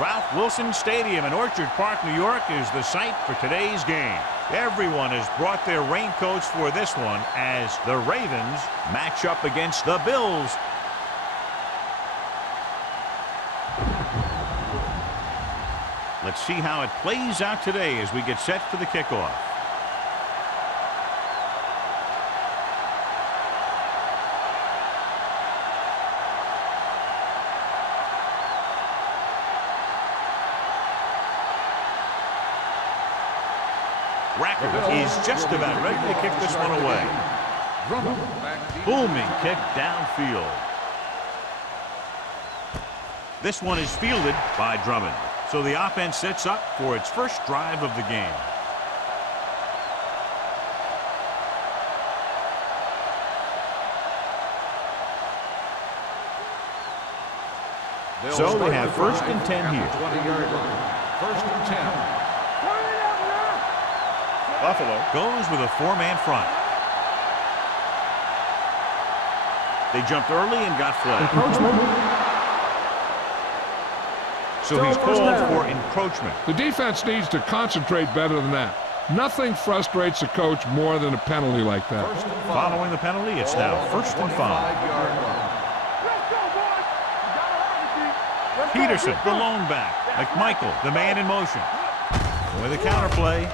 Ralph Wilson Stadium in Orchard Park, New York is the site for today's game. Everyone has brought their raincoats for this one as the Ravens match up against the Bills. Let's see how it plays out today as we get set for the kickoff. Racker is just about ready to kick this one away. Booming kick downfield. This one is fielded by Drummond. So the offense sets up for its first drive of the game. So they have 1st and 10 here. 20-yard line. 1st and 10. Buffalo goes with a 4-man front. They jumped early and got flagged. So he's called for encroachment. The defense needs to concentrate better than that. Nothing frustrates a coach more than a penalty like that. Following the penalty, it's now 1st and 5. Peterson, the lone back. McMichael, the man in motion. With a counter play.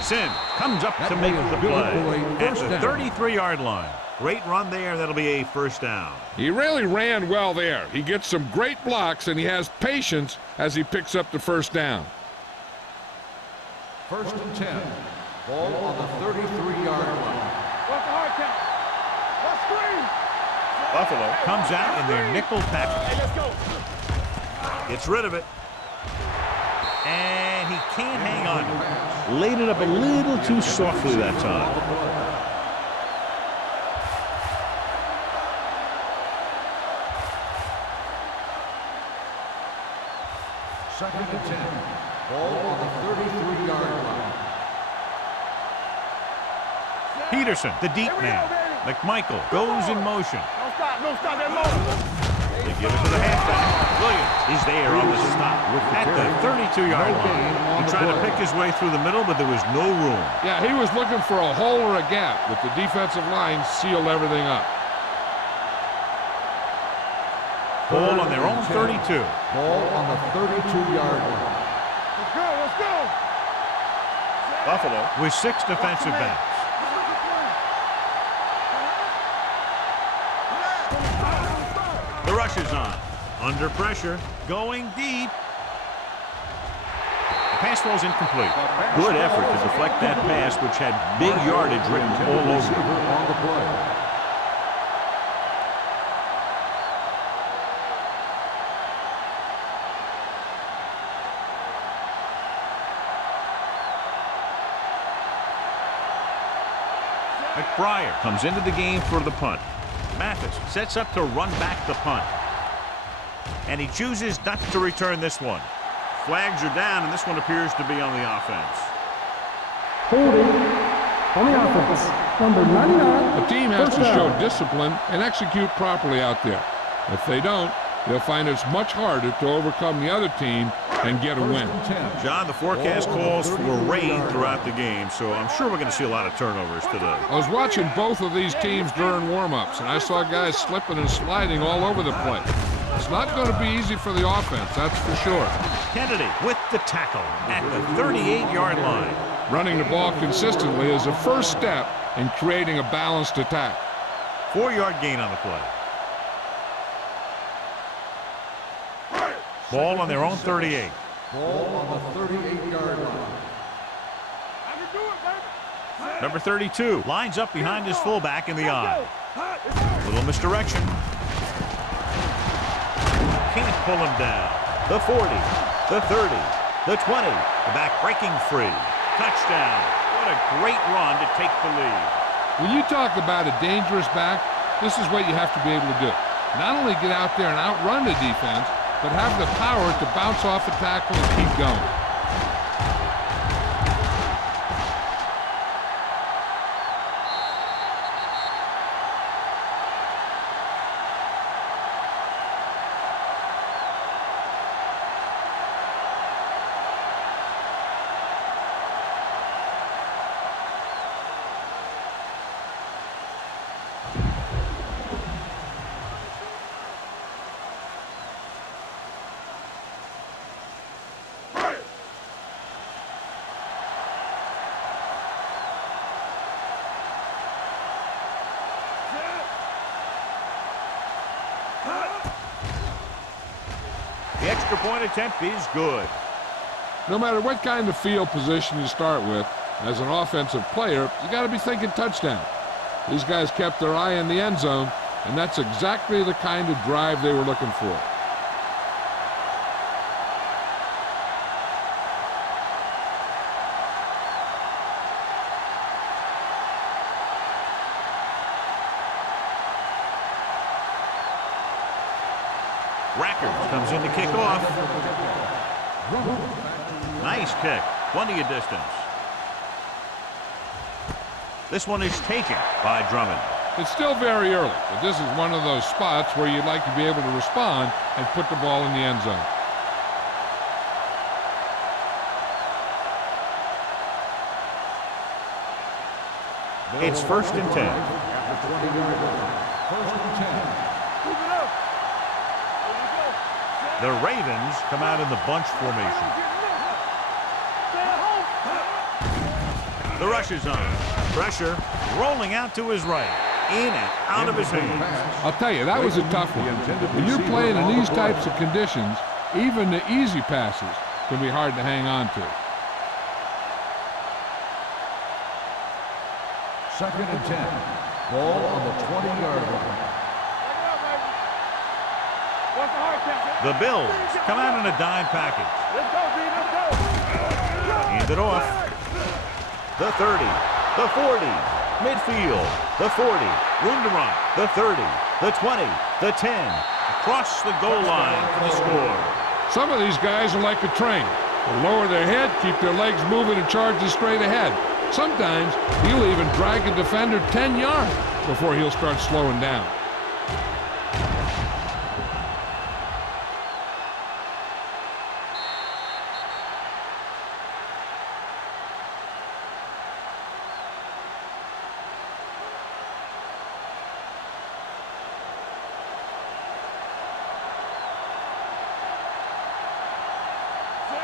Sim comes up to make the play at the 33-yard line. Great run there. That'll be a 1st down. He really ran well there. He gets some great blocks, and he has patience as he picks up the 1st down. 1st and 10. Ball on the 33-yard line. Buffalo comes out in their nickel package. Hey, let's go. Gets rid of it. And he can't hang on. Laid it up a little too softly that time. Second and 10. Ball on the 33-yard line. Peterson, the deep man. McMichael goes in motion. Don't stop that motion. They give it to the halfback. Williams is there on the stop at the 32-yard line. He tried to pick his way through the middle, but there was no room. Yeah, he was looking for a hole or a gap, but the defensive line sealed everything up. Ball on their own 32. Ball on the 32-yard line. Let's go. Buffalo with 6 defensive backs. The rush is on. Under pressure. Going deep. The pass falls incomplete. Good effort to deflect that pass, which had big yardage written all over it. On the play. McBriar comes into the game for the punt. Mathis sets up to run back the punt. And he chooses not to return this one. Flags are down, and this one appears to be on the offense. Holding on the offense. Number 99. A team has to show discipline and execute properly out there. If they don't, they'll find it's much harder to overcome the other team and get a win. John, the forecast calls for rain throughout the game, so I'm sure we're going to see a lot of turnovers today. I was watching both of these teams during warm-ups, and I saw guys slipping and sliding all over the place. It's not going to be easy for the offense, that's for sure. Kennedy with the tackle at the 38-yard line. Running the ball consistently is a first step in creating a balanced attack. 4-yard gain on the play. Ball on their own 38. Ball on the 38-yard line. Number 32 lines up behind his fullback in the eye. Little misdirection. Can't pull him down. The 40, the 30, the 20. The back breaking free. Touchdown. What a great run to take the lead. When you talk about a dangerous back, this is what you have to be able to do. Not only get out there and outrun the defense, but have the power to bounce off a tackle and keep going. extra point attempt is good. No matter what kind of field position you start with, as an offensive player, you got to be thinking touchdown. These guys kept their eye on the end zone, and that's exactly the kind of drive they were looking for. Rackers comes in to kick off. Nice kick. Plenty of distance. This one is taken by Drummond. It's still very early, but this is one of those spots where you'd like to be able to respond and put the ball in the end zone. It's 1st and 10. After 20 yards. 1st and 10. Keep it up. There you go. The Ravens come out in the bunch formation. Stay at home. The rush is on. Pressure rolling out to his right. In and out of his hands. I'll tell you, that was a tough one. When you're playing in these types of conditions, even the easy passes can be hard to hang on to. 2nd and 10. Ball on the 20-yard line. What's the hard catch? The Bills come out in a dime package. Let's go, D. Let's go. Hand it off. The 30. The 40. Midfield. The 40. Room to run. The 30. The 20. The 10. Across the goal line for the score. Some of these guys are like a train. They'll lower their head, keep their legs moving, and charge it straight ahead. Sometimes he'll even drag a defender 10 yards before he'll start slowing down.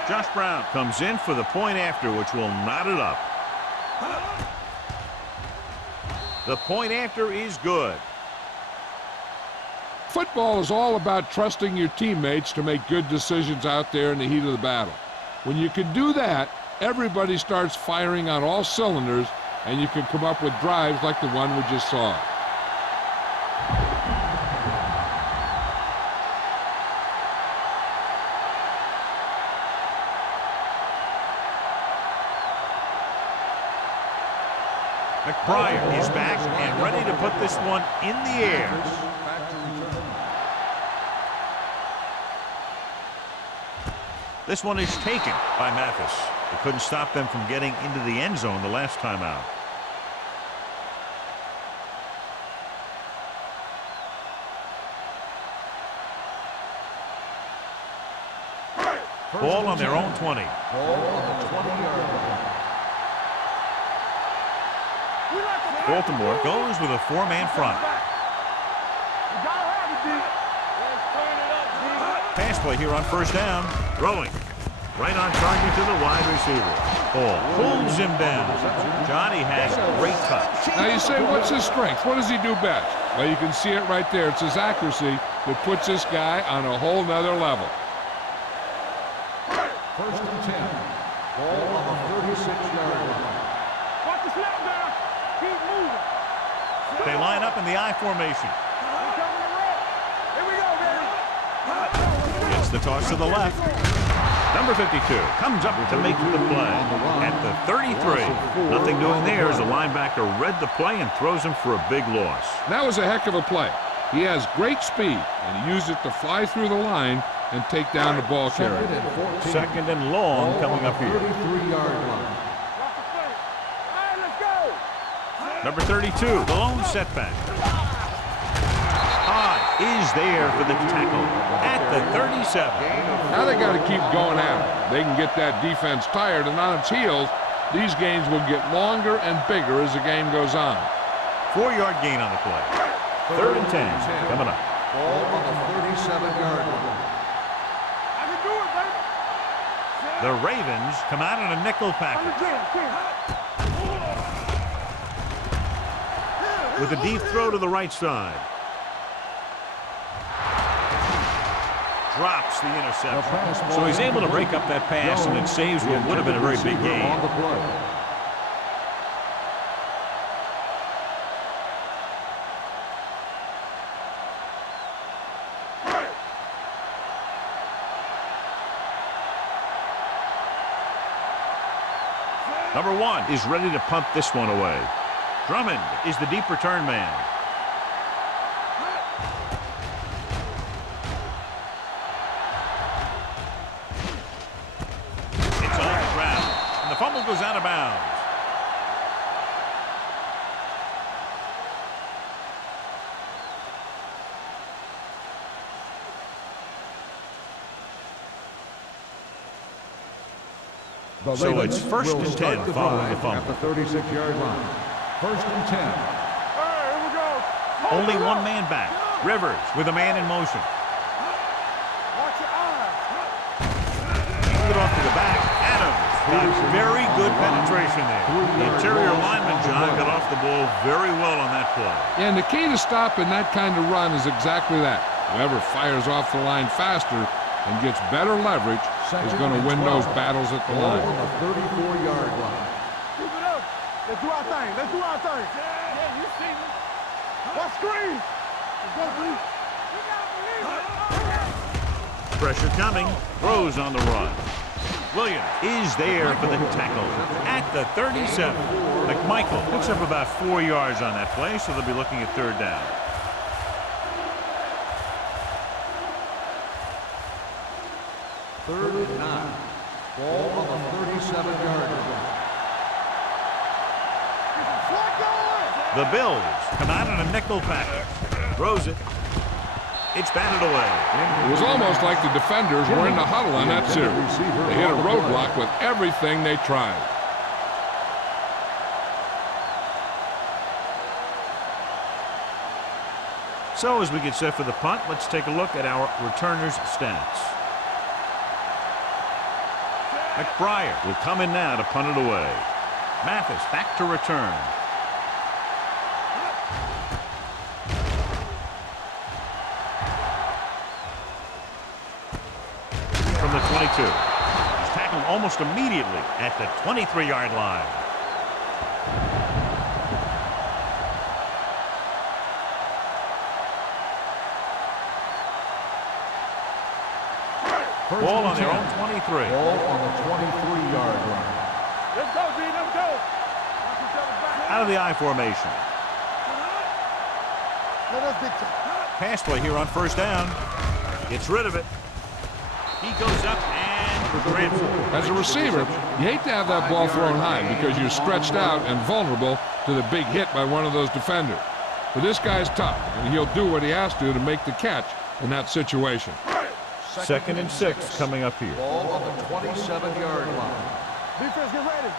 Josh Brown comes in for the point after, which will knot it up. The point after is good. Football is all about trusting your teammates to make good decisions out there in the heat of the battle. When you can do that, everybody starts firing on all cylinders, and you can come up with drives like the one we just saw. McBride is back and ready to put this one in the air. This one is taken by Mathis. They couldn't stop them from getting into the end zone the last time out. Ball on their own 20. Ball on the 20-yard line. Baltimore goes with a four-man front. Pass play here on 1st down. Throwing. Right on target to the wide receiver. Ball pulls him down. Johnny has great touch. Now you say, what's his strength? What does he do best? Well, you can see it right there. It's his accuracy that puts this guy on a whole nother level. 1st and 10. Ball on the 36-yard line. Watch the snap down. Keep moving. They line up in the I formation. Here we go, baby. Gets the toss to the left. Number 52 comes up to make the play at the 33. Nothing doing there as the linebacker read the play and throws him for a big loss. That was a heck of a play. He has great speed, and he used it to fly through the line and take down the ball carrier. 2nd and long coming up here. 33-yard line. Number 32, the lone setback. High is there for the tackle at the 37. Now they got to keep going at it. They can get that defense tired, and on its heels, these games will get longer and bigger as the game goes on. 4-yard gain on the play. 3rd and 10 coming up. Ball on the 37-yard line. I can do it, baby. The Ravens come out in a nickel package with a deep throw to the right side. drops the The interception. pass ball So he's able to break up that pass, and it Jones, saves what the would have been a very big receiver gain. on the play. Number 1 is ready to punt this one away. Drummond is the deep return man. It's on the ground, and the fumble goes out of bounds. The So Ravens it's first will and start 10 the following the drive fumble. at the 36-yard line. First and 10. All right, here we go. Only one man back. Rivers with a man in motion. Watch your eyes. It off to the back. Adams got very good penetration there. The interior lineman, John, got off the ball very well on that play. And the key to stopping that kind of run is exactly that. Whoever fires off the line faster and gets better leverage is going to win those battles at the Ball line. on the 34-yard line. Keep it up. Let's do our thing. Let's do our thing. Yeah, you see me. What screen? Let's go, please. You gotta believe it. Pressure coming. Throws on the run. Williams is there for the tackle at the 37. McMichael picks up about 4 yards on that play, so they'll be looking at third down. Third and 9. Ball on the 37-yard line. The Bills come out in a nickel package. Throws it. It's batted away. It was almost like the defenders were in the huddle on that series. They hit a roadblock with everything they tried. So as we get set for the punt, let's take a look at our returners' stats. McBriar will come in now to punt it away. Mathis back to return. From the 22. He's tackled almost immediately at the 23-yard line. Ball on their own 23. Ball on the 23-yard line. Let's go, D. Let's go. Watch each other back. Out of the I formation. Let us get Pass play here on first down. Gets rid of it. He goes up and grabs it. As a receiver, you hate to have that ball thrown high because you're stretched out and vulnerable to the big hit by one of those defenders. But this guy's tough, and he'll do what he has to make the catch in that situation. Second and 6 coming up here. Ball on the 27-yard line. defense, get ready.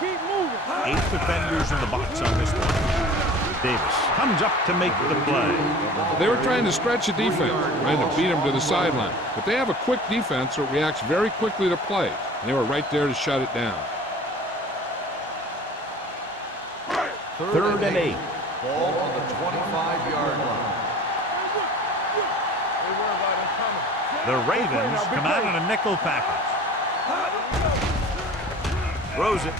Keep moving. 8 defenders in the box on this one. Davis comes up to make the play. They were trying to stretch the defense, trying to beat him to the sideline. But they have a quick defense that reacts very quickly to plays. And they were right there to shut it down. Third and 8. Ball on the 25-yard line. They worry about him coming. The Ravens come out in a nickel package. Throws it.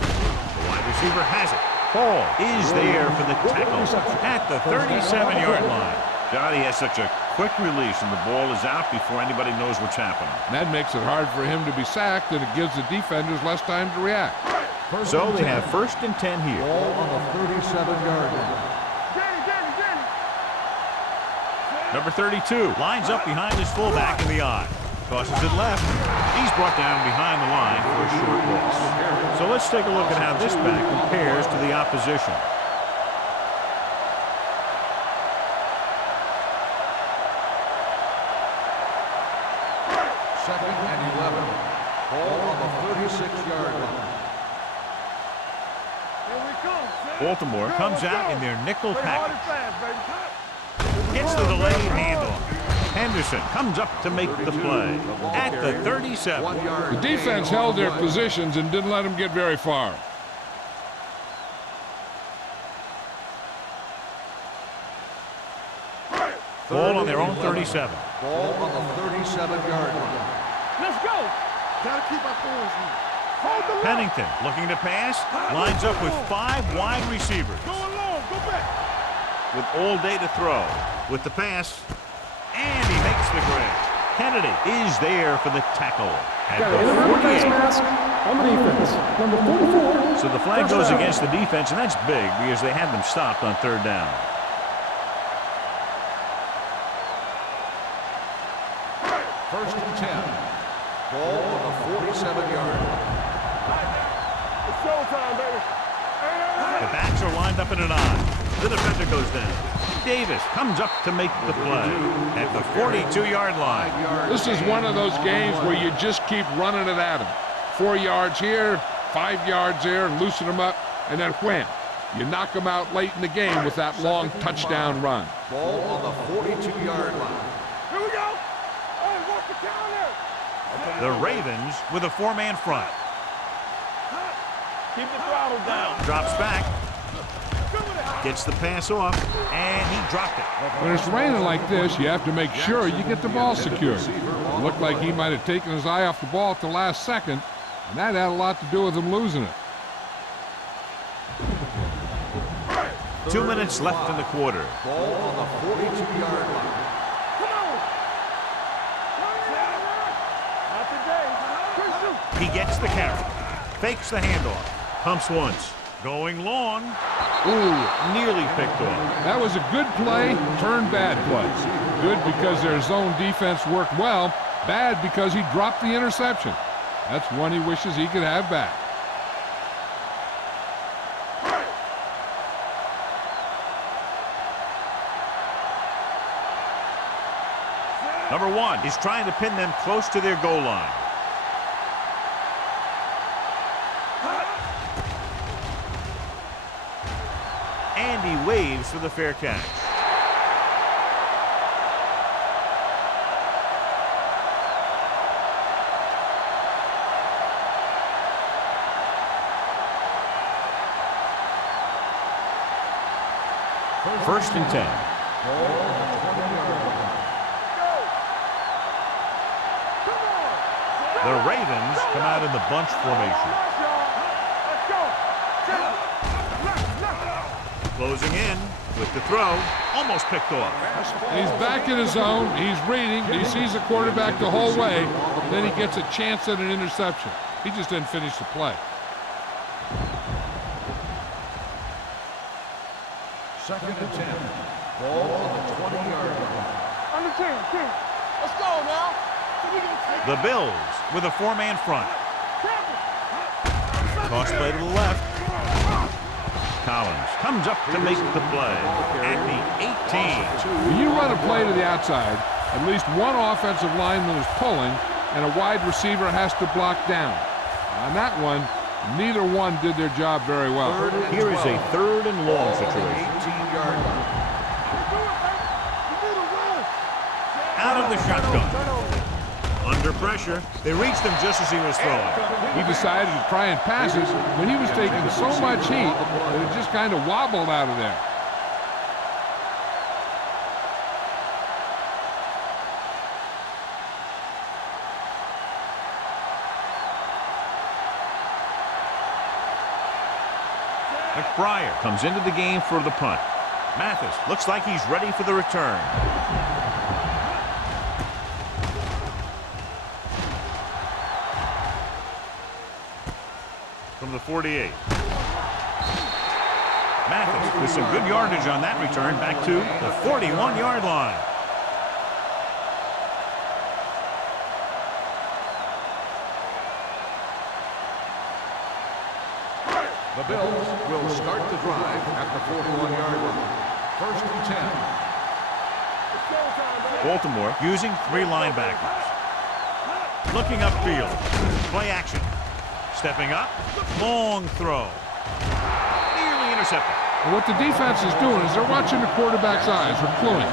The wide receiver has it. Paul is there for the tackle at the 37-yard line. Johnny has such a quick release, and the ball is out before anybody knows what's happening. And that makes it hard for him to be sacked, and it gives the defenders less time to react. So they have first and 10 here. Ball on the 37-yard line. Danny. Number 32 lines up behind his fullback in the I. Tosses it left. He's brought down behind the line for a short loss. So let's take a look at how this back compares to the opposition. Second and 11. Ball on the 36-yard line. Here we come. Baltimore comes out in their nickel Play hard package. and fast, baby. Gets the delayed handoff. Henderson comes up to make the play at the 37. 1 yard The defense gain on held the their play. positions and didn't let them get very far. Ball on their own 37. Ball on the 37-yard line. Let's go. Gotta keep our points here. Hold the left. Pennington looking to pass. Lines up with 5 wide receivers. Go along. Go back. With all day to throw. With the pass. And he makes the grab. Kennedy is there for the tackle. At Got the an number face 48. mask on the defense. Number 44. So the flag First goes down. against the defense, and that's big because they had them stopped on 3rd down. First and 10. Ball on the 47-yard line. It's showtime, baby. The backs are lined up in an I. The defender goes down. Davis comes up to make the play at the 42-yard line. This is one of those games where you just keep running it at them. 4 yards here, 5 yards there, and loosen them up, and then wham. You knock them out late in the game with that long touchdown run. Ball on the 42-yard line. Here we go. Hey, walk the counter. The Ravens with a 4-man front. Keep the throttle down. Drops back. Gets the pass off, and he dropped it. When it's raining like this, you have to make sure you get the ball secured. It looked like he might have taken his eye off the ball at the last second, and that had a lot to do with him losing it. 2 minutes left in the quarter. Ball on the 42-yard line. Come on. Not today. He gets the carry. Fakes the handoff. Pumps once. Going long. Ooh, nearly picked off. That was a good play, turned bad play. Good because their zone defense worked well, bad because he dropped the interception. That's one he wishes he could have back. Number 1 is trying to pin them close to their goal line. And he waves for the fair catch. First and 10. The Ravens come out in the bunch formation. Closing in with the throw. Almost picked off. He's back in his zone. He's reading. He sees the quarterback the whole way. Then he gets a chance at an interception. He just didn't finish the play. Second and 10. Ball on the 20-yard line. On the 10. Let's go now. The Bills with a 4-man front. Toss play to the left. Collins comes up to make the play at the 18. When you run a play to the outside, at least one offensive lineman is pulling, and a wide receiver has to block down. On that one, neither one did their job very well. Here is a 3rd and long situation. 18-yard line. Out of the shotgun. Under pressure. They reached him just as he was throwing. He decided to try and pass it, but he was taking so much heat that it just kind of wobbled out of there. McBriar comes into the game for the punt. Mathis looks like he's ready for the return. From the 48. Mathis with some good yardage on that return back to the 41-yard line. The Bills will start the drive at the 41-yard line. First and 10. Baltimore using 3 linebackers. Looking upfield. Play action. Stepping up. Long throw. Nearly intercepted. And what the defense is doing is they're watching the quarterback's eyes. They're cluing.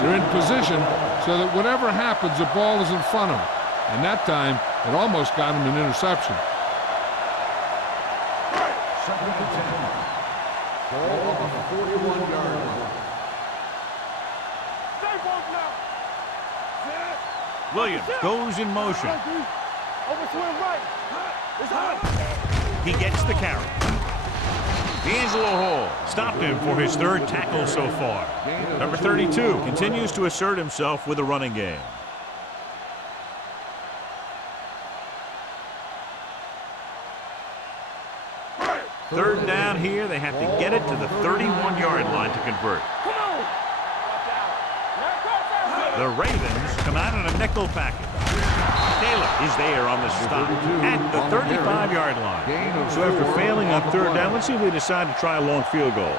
They're in position so that whatever happens, the ball is in front of them. And that time, it almost got him an interception. Second and 10. Ball on the 41-yard line. Stay focused. Williams goes in motion. Overswing right. It's hot. He gets the carry. D'Angelo Hall stopped him for his third tackle so far. Number 32 continues to assert himself with a running game. Third down here. They have to get it to the 31-yard line to convert. The Ravens come out in a nickel package. Taylor is there on the stop at the 35-yard line. So after failing on third down, let's see if they decide to try a long field goal.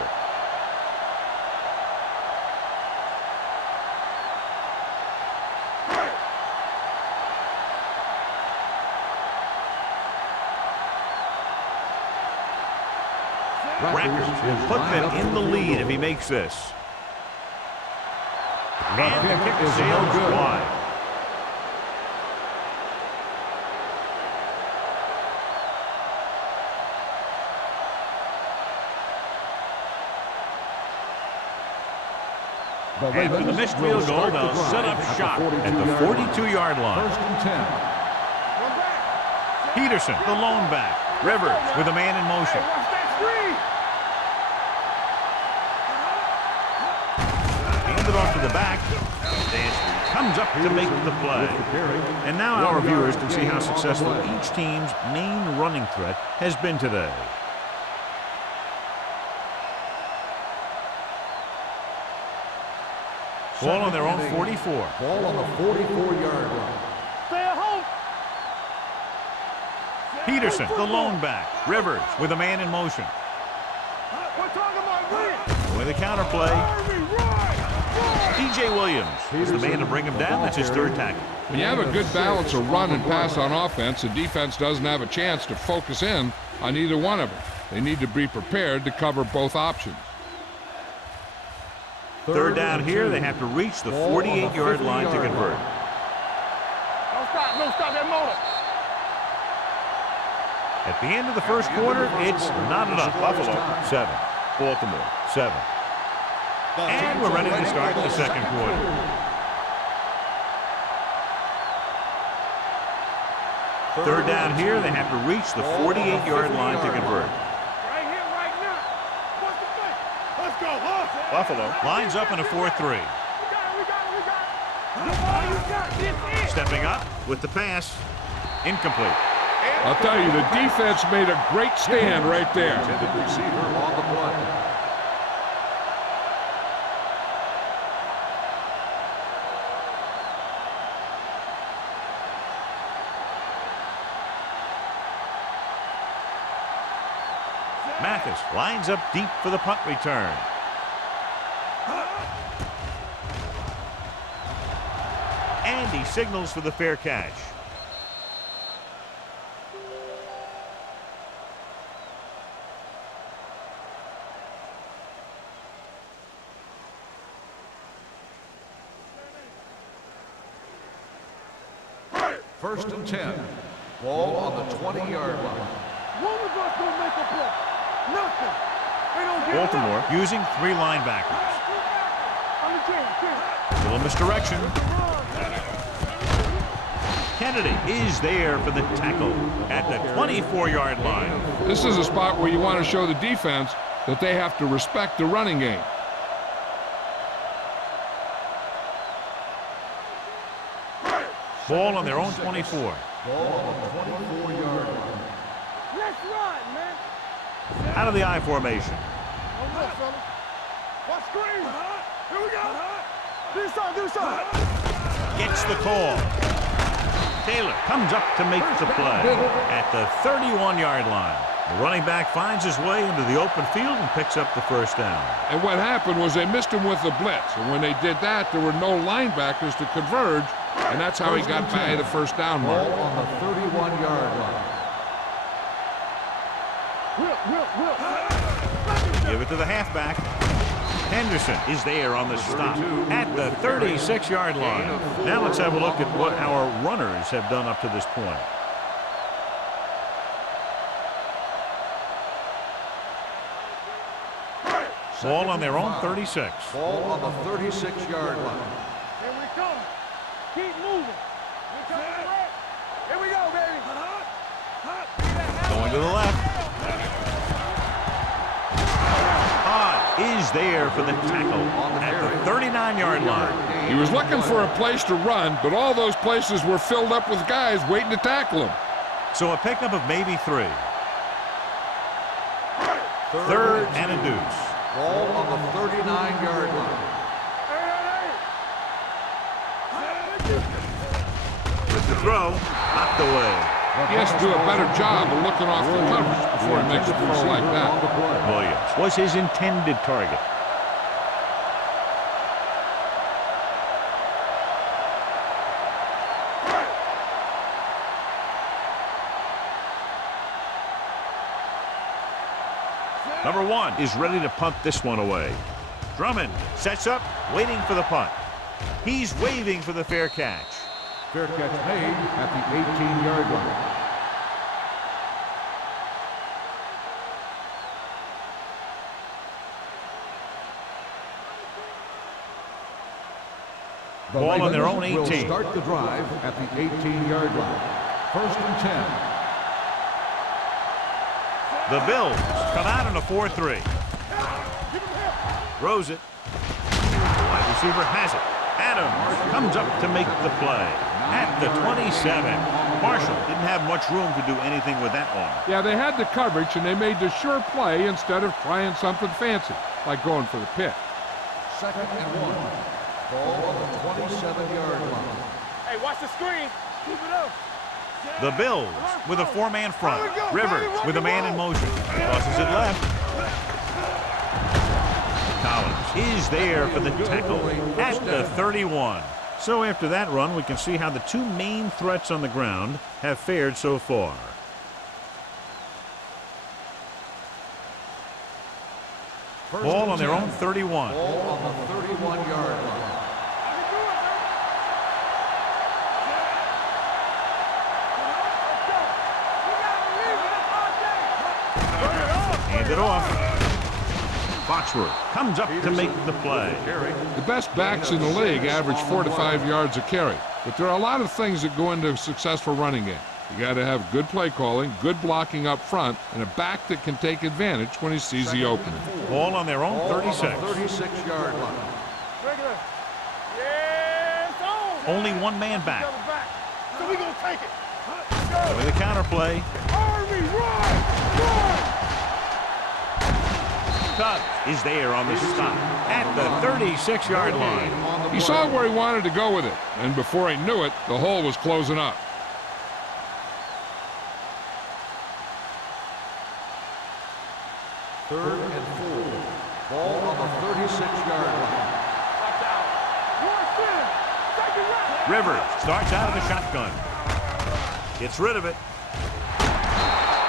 Rackers will put them in the lead if he makes this. And the kick sails wide. After the missed field goal, they'll set up shop at the 42-yard line. First and 10. Peterson, the lone back. Rivers with a man in motion. Handed off to the back. Dansby comes up to make the play. And now our viewers can see how successful each team's main running threat has been today. Ball on their own 44. Ball on the 44-yard line. Stay at home. Peterson, the lone back. Rivers with a man in motion. We're talking about win. With a counterplay. DJ Williams is the man to bring him down. That's his third tackle. When you have a good balance of run and pass on offense, the defense doesn't have a chance to focus in on either one of them. They need to be prepared to cover both options. Third down here, they have to reach the 48-yard line to convert. Don't stop that motor. At the end of the first quarter, it's not enough. Buffalo, 7. Baltimore, 7. And we're ready to start the second quarter. Third down here, they have to reach the 48-yard line to convert. Right here, right now. What's the play? Let's go, huh? Buffalo lines up in a 4-3. We got it. All you got is it. Stepping up with the pass. Incomplete. I'll tell you, the defense made a great stand right there. Intended receiver on the play. Mathis lines up deep for the punt return. And he signals for the fair catch. First and 10. Ball on the 20-yard line. One of us gonna make a play. Nothing. They don't get Baltimore using 3 linebackers. Little misdirection. Kennedy is there for the tackle at the 24-yard line. This is a spot where you want to show the defense that they have to respect the running game. Ball on their own 24. Ball on the 24-yard line. Let's run, man. Out of the I formation. Don't look, fella. Watch screen. Here we go. Do something. Gets the call. Taylor comes up to make the play at the 31-yard line. The running back finds his way into the open field and picks up the first down. And what happened was they missed him with the blitz. And when they did that, there were no linebackers to converge. And that's how he got by the first down mark. Ball on the 31-yard line. Give it to the halfback. Henderson is there on the stop at the 36-yard line. Now let's have a look at what our runners have done up to this point. Ball on their own 36. Ball on the 36-yard line. Here we come. Keep moving. Here we go, baby. Going to the left. Is there for the tackle at the 39-yard line. He was looking for a place to run, but all those places were filled up with guys waiting to tackle him. So a pickup of maybe 3. Third and a deuce. Ball on the 39-yard line. With the throw, knocked away. He has to do a better job of looking off the coverage before he makes a throw like that. Williams was his intended target. Number 1 is ready to punt this one away. Drummond sets up, waiting for the punt. He's waving for the fair catch. Fair catch made at the 18-yard line. Ball on their own 18. Will start the drive at the 18-yard line. First and 10. The Bills come out in a 4-3. Throws it. Wide receiver has it. Adams comes up to make the play at the 27. Marshall didn't have much room to do anything with that one. Yeah, they had the coverage, and they made the sure play instead of trying something fancy, like going for the pick. Second and 1. Ball on the 27-yard line. Hey, watch the screen. Keep it up. The Bills with a 4-man front. Rivers with a man in motion. Tosses it left. Collins is there for the tackle at the 31. So after that run, we can see how the 2 main threats on the ground have fared so far. Ball on their own 31. Ball on the 31-yard line. Hand it off. Foxworth comes up to make the play. The best backs in the league average 4 to 5 yards a carry, but there are a lot of things that go into a successful running game. You got to have good play calling, good blocking up front, and a back that can take advantage when he sees the opening. Ball on their own 36. 36-yard line. Only 1 man back. So we gonna take it. With a counter play. Army, run! Tubbs is there on the stop at the 36-yard line. He saw where he wanted to go with it, and before he knew it, the hole was closing up. Third and 4. Ball on the 36-yard line. Rivers starts out of the shotgun. Gets rid of it.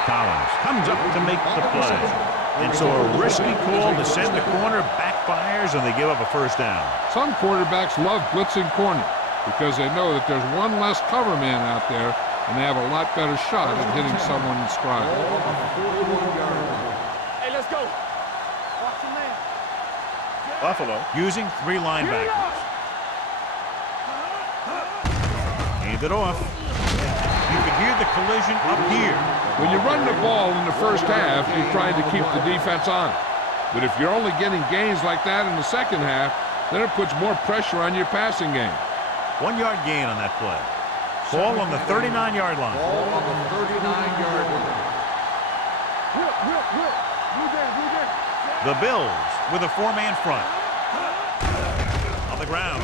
Collins comes up to make the play. And so a risky call to send the corner backfires, and they give up a first down. Some quarterbacks love blitzing corner because they know that there's one less cover man out there, and they have a lot better shot at hitting someone in stride. Ball on the 41-yard line. Hey, let's go. Watch your man. Buffalo using 3 linebackers. Hand it off. You can hear the collision up here. When you run the ball in the first half, you're trying to keep the defense on it. But if you're only getting gains like that in the second half, then it puts more pressure on your passing game. 1-yard gain on that play. Ball on the 39-yard line. Ball on the 39-yard line. The Bills with a 4-man front. On the ground.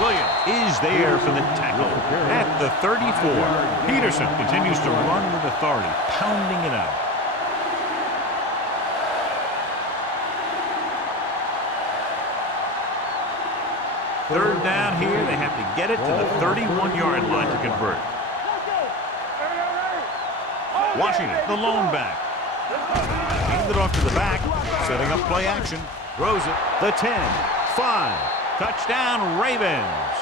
Williams is there for the tackle at the 34. Peterson continues to run with authority, pounding it out. Third down here, they have to get it to the 31-yard line to convert. Washington, the lone back. Hand it off to the back, setting up play action. Throws it, the 10, 5. Touchdown, Ravens.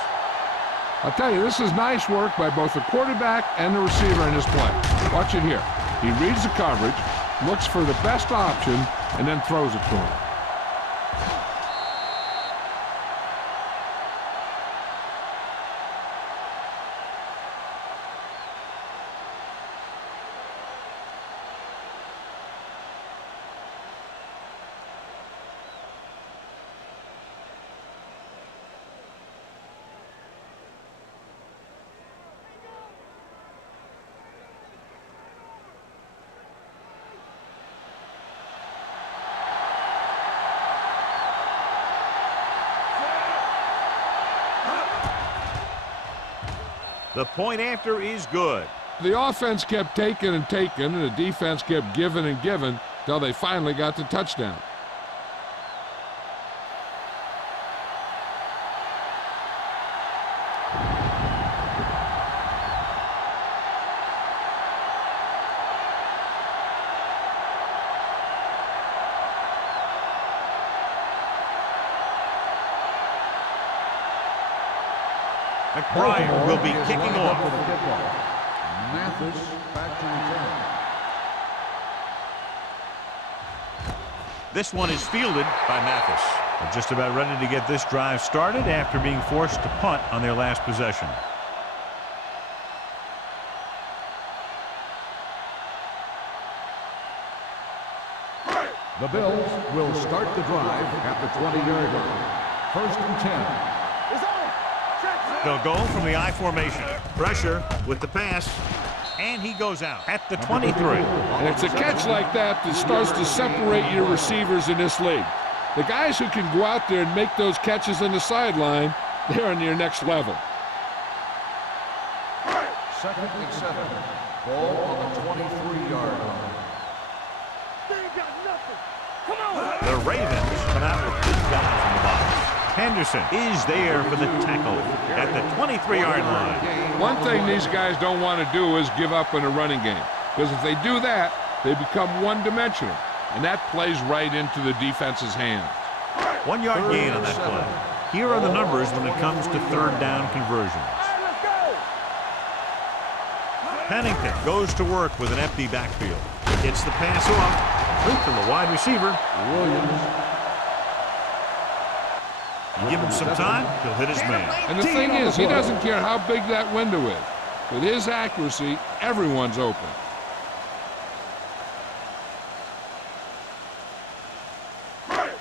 I'll tell you, this is nice work by both the quarterback and the receiver in his play. Watch it here. He reads the coverage, looks for the best option, and then throws it to him. The point after is good. The offense kept taking and taking, and the defense kept giving and giving till they finally got the touchdown. McBride will be kicking off. Mathis back to return. This one is fielded by Mathis. They're just about ready to get this drive started after being forced to punt on their last possession. The Bills will start the drive at the 20-yard line. 1st and 10. They'll go from the I formation. Pressure with the pass. And he goes out at the 23. And it's a catch like that that starts to separate your receivers in this league. The guys who can go out there and make those catches on the sideline, they're on your next level. 2nd and 7. Ball on the 23-yard line. The Ravens come out with 2 guys in the box. Henderson is there for the tackle at the 23-yard line. One thing these guys don't want to do is give up in a running game, because if they do that, they become one-dimensional, and that plays right into the defense's hands. 1 yard gain on that play. Here are the numbers when it comes to 3rd down conversions. Pennington goes to work with an empty backfield. Gets the pass off. Complete to the wide receiver. Williams. You give him some time, he'll hit his man. And the thing is, he doesn't care how big that window is. With his accuracy, everyone's open.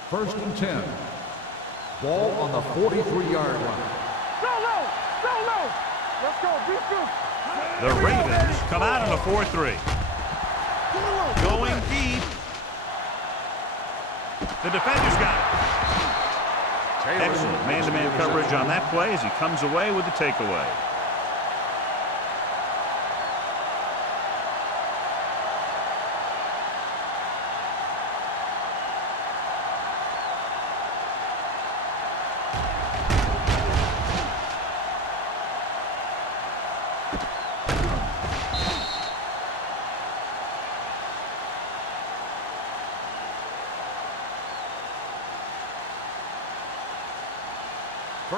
First and 10. Ball on the 43-yard line. Go low! Go low! Let's go! Beat this! The Ravens come out in a 4-3. Going deep. The defender's got it. Excellent man-to-man coverage on that play as he comes away with the takeaway.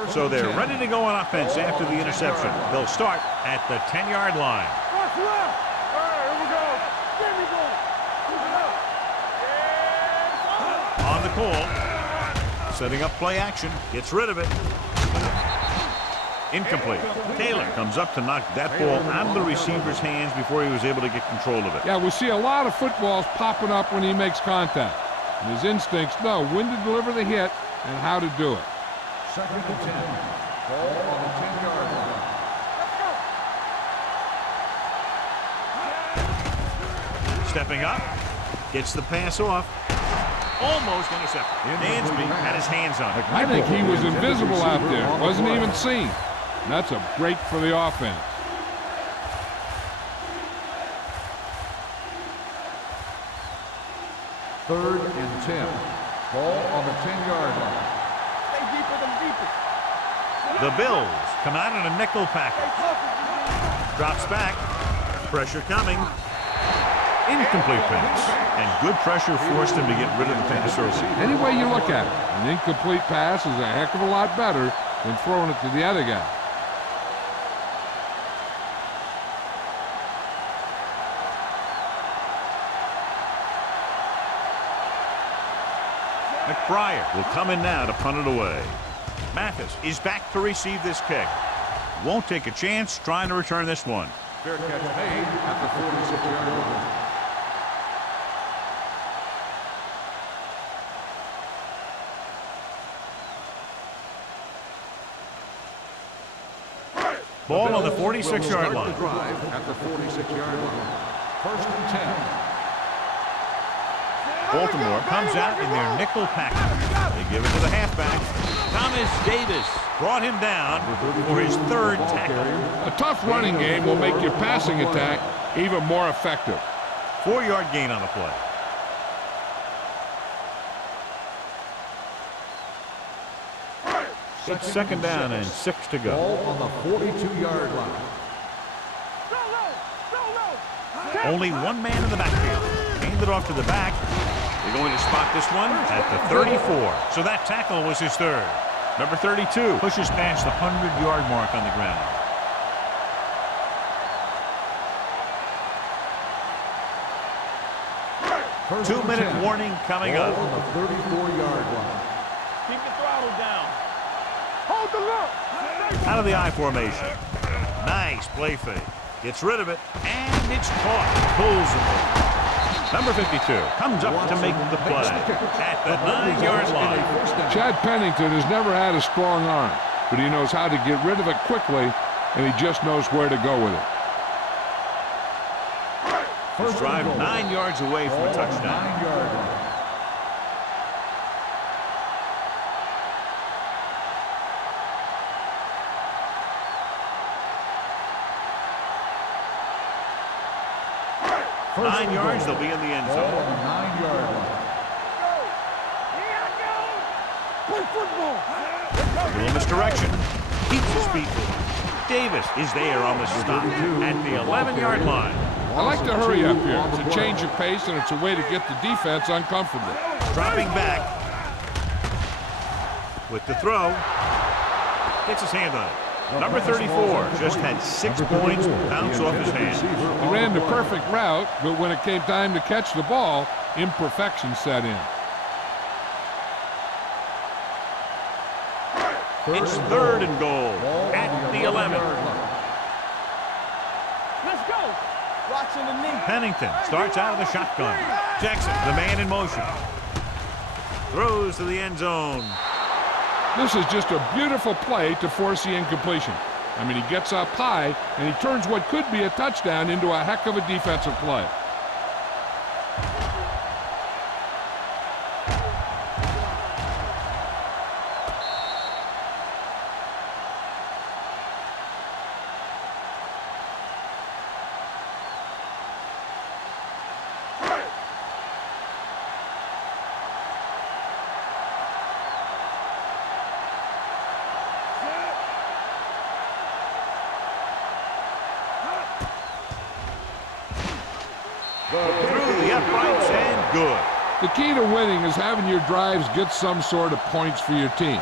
So they're ready to go on offense after the interception. They'll start at the 10-yard line. Watch left! All right, here we go. Get me going. On the call. Setting up play action. Gets rid of it. Incomplete. Taylor comes up to knock that ball out of the receiver's hands before he was able to get control of it. Yeah, we see a lot of footballs popping up when he makes contact. And his instincts know when to deliver the hit and how to do it. 2nd and 10. Ball on the 10-yard line. Stepping up. Gets the pass off. Almost intercepted. Dansby had his hands on it. I think he was invisible out there. Wasn't even seen. And that's a break for the offense. 3rd and 10. Ball on the 10-yard line. Stay deeper than deepest. The Bills come out in a nickel package. Drops back. Pressure coming. Incomplete pass. And good pressure forced him to get rid of the pass early. Any way you look at it, an incomplete pass is a heck of a lot better than throwing it to the other guy. McBride will come in now to punt it away. Mathis is back to receive this kick. Won't take a chance trying to return this one. Fair catch made at the 46-yard line. Ball on the 46-yard line. Drive at the 46-yard line. 1st and 10. Baltimore comes out in their nickel package. They give it to the halfback. Thomas Davis brought him down for his third tackle. A tough running game will make your passing attack even more effective. 4-yard gain on the play. It's second down and 6 to go. Ball on the 42-yard line. Only one man in the backfield. Hand it off to the back. They're going to spot this one at the 34. So that tackle was his third. Number 32 pushes past the 100-yard mark on the ground. First 2-minute warning coming up. On the 34-yard line. Keep the throttle down. Hold the look. Out of the I formation. Nice play fake. Gets rid of it, and it's caught. Pulls him over. Number 52 comes up to make the play at the 9-yard line. Chad Pennington has never had a strong arm, but he knows how to get rid of it quickly, and he just knows where to go with it. First drive 9 yards away from a touchdown. 9-yard line. First 9 yards, they'll be in the end Ball zone. on the 9-yard line. Play football. A little misdirection. Keeps his feet moving. Davis is there on the stop at the 11-yard line. I like to hurry up here. It's a change of pace, and it's a way to get the defense uncomfortable. Dropping back. With the throw. Gets his hand on it. Number 34 just had 6 points bounce off his hand. He ran the perfect route, but when it came time to catch the ball, imperfection set in. It's 3rd and goal at the 11. Let's go. Watching the knee. Pennington starts out of the shotgun. Jackson, the man in motion. Throws to the end zone. This is just a beautiful play to force the incompletion. I mean, he gets up high, and he turns what could be a touchdown into a heck of a defensive play. Through the uprights and good. The key to winning is having your drives get some sort of points for your team.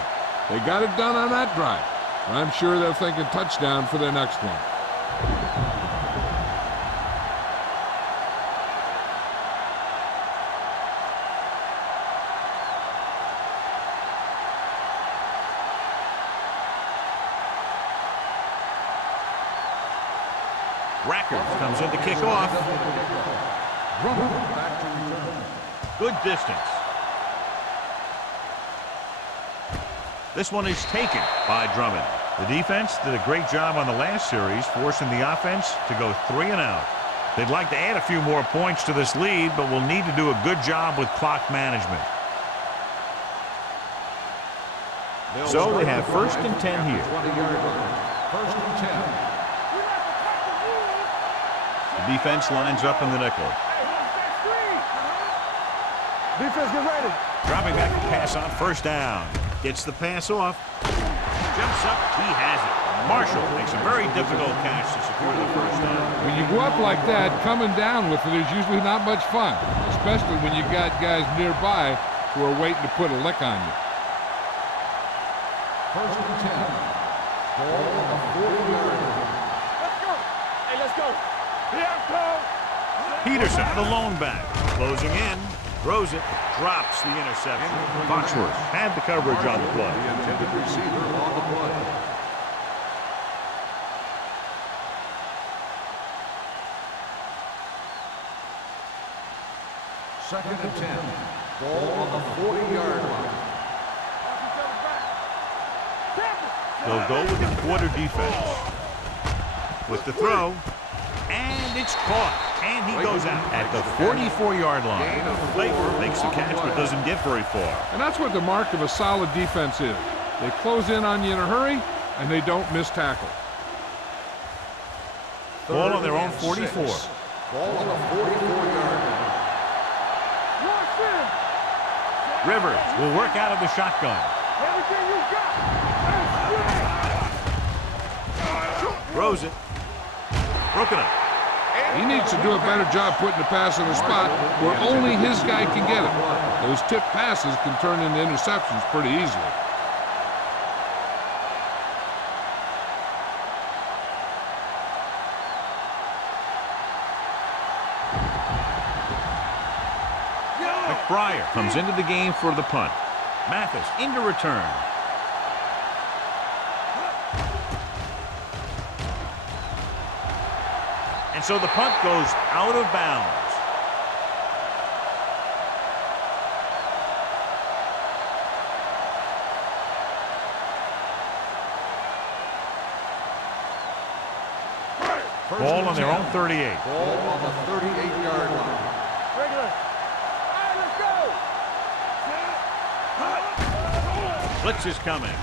They got it done on that drive. I'm sure they're thinking touchdown for their next one. Rackers comes in to kick off. Back to return. Good distance. This one is taken by Drummond. The defense did a great job on the last series, forcing the offense to go 3 and out. They'd like to add a few more points to this lead, but will need to do a good job with clock management. So they have 1st and 10 here. 20-yard line. 1st and 10. The defense lines up in the nickel. Defense, get ready. Dropping back to pass on 1st down. Gets the pass off. Jumps up. He has it. Marshall makes a very difficult catch to secure the 1st down. When you go up like that, coming down with it is usually not much fun, especially when you got guys nearby who are waiting to put a lick on you. 1st and 10. Ball on the 40-yard line. Let's go. Hey, let's go. Here comes. Peterson, the lone back, closing in, throws it, drops the interception. Foxworth had the coverage on the play. The intended receiver on the play. Second and 10. Ball on the 40-yard line. They'll go with the quarter defense. With the throw, and it's caught. And he goes out at the 44-yard line. Baker makes the catch but doesn't get very far. And that's what the mark of a solid defense is. They close in on you in a hurry, and they don't miss tackle. Ball on their own 44. Ball on the 44-yard line. Rivers will work out of the shotgun. Everything you got. Throws it. Broken up. He needs to do a better job putting the pass in a spot where only his guy can get it. Those tip passes can turn into interceptions pretty easily. McBriar comes into the game for the punt. Mathis into return. And so the punt goes out of bounds. Ball on their own 38. Ball on the 38-yard line. Regular. All right, let's go. Blitz is coming.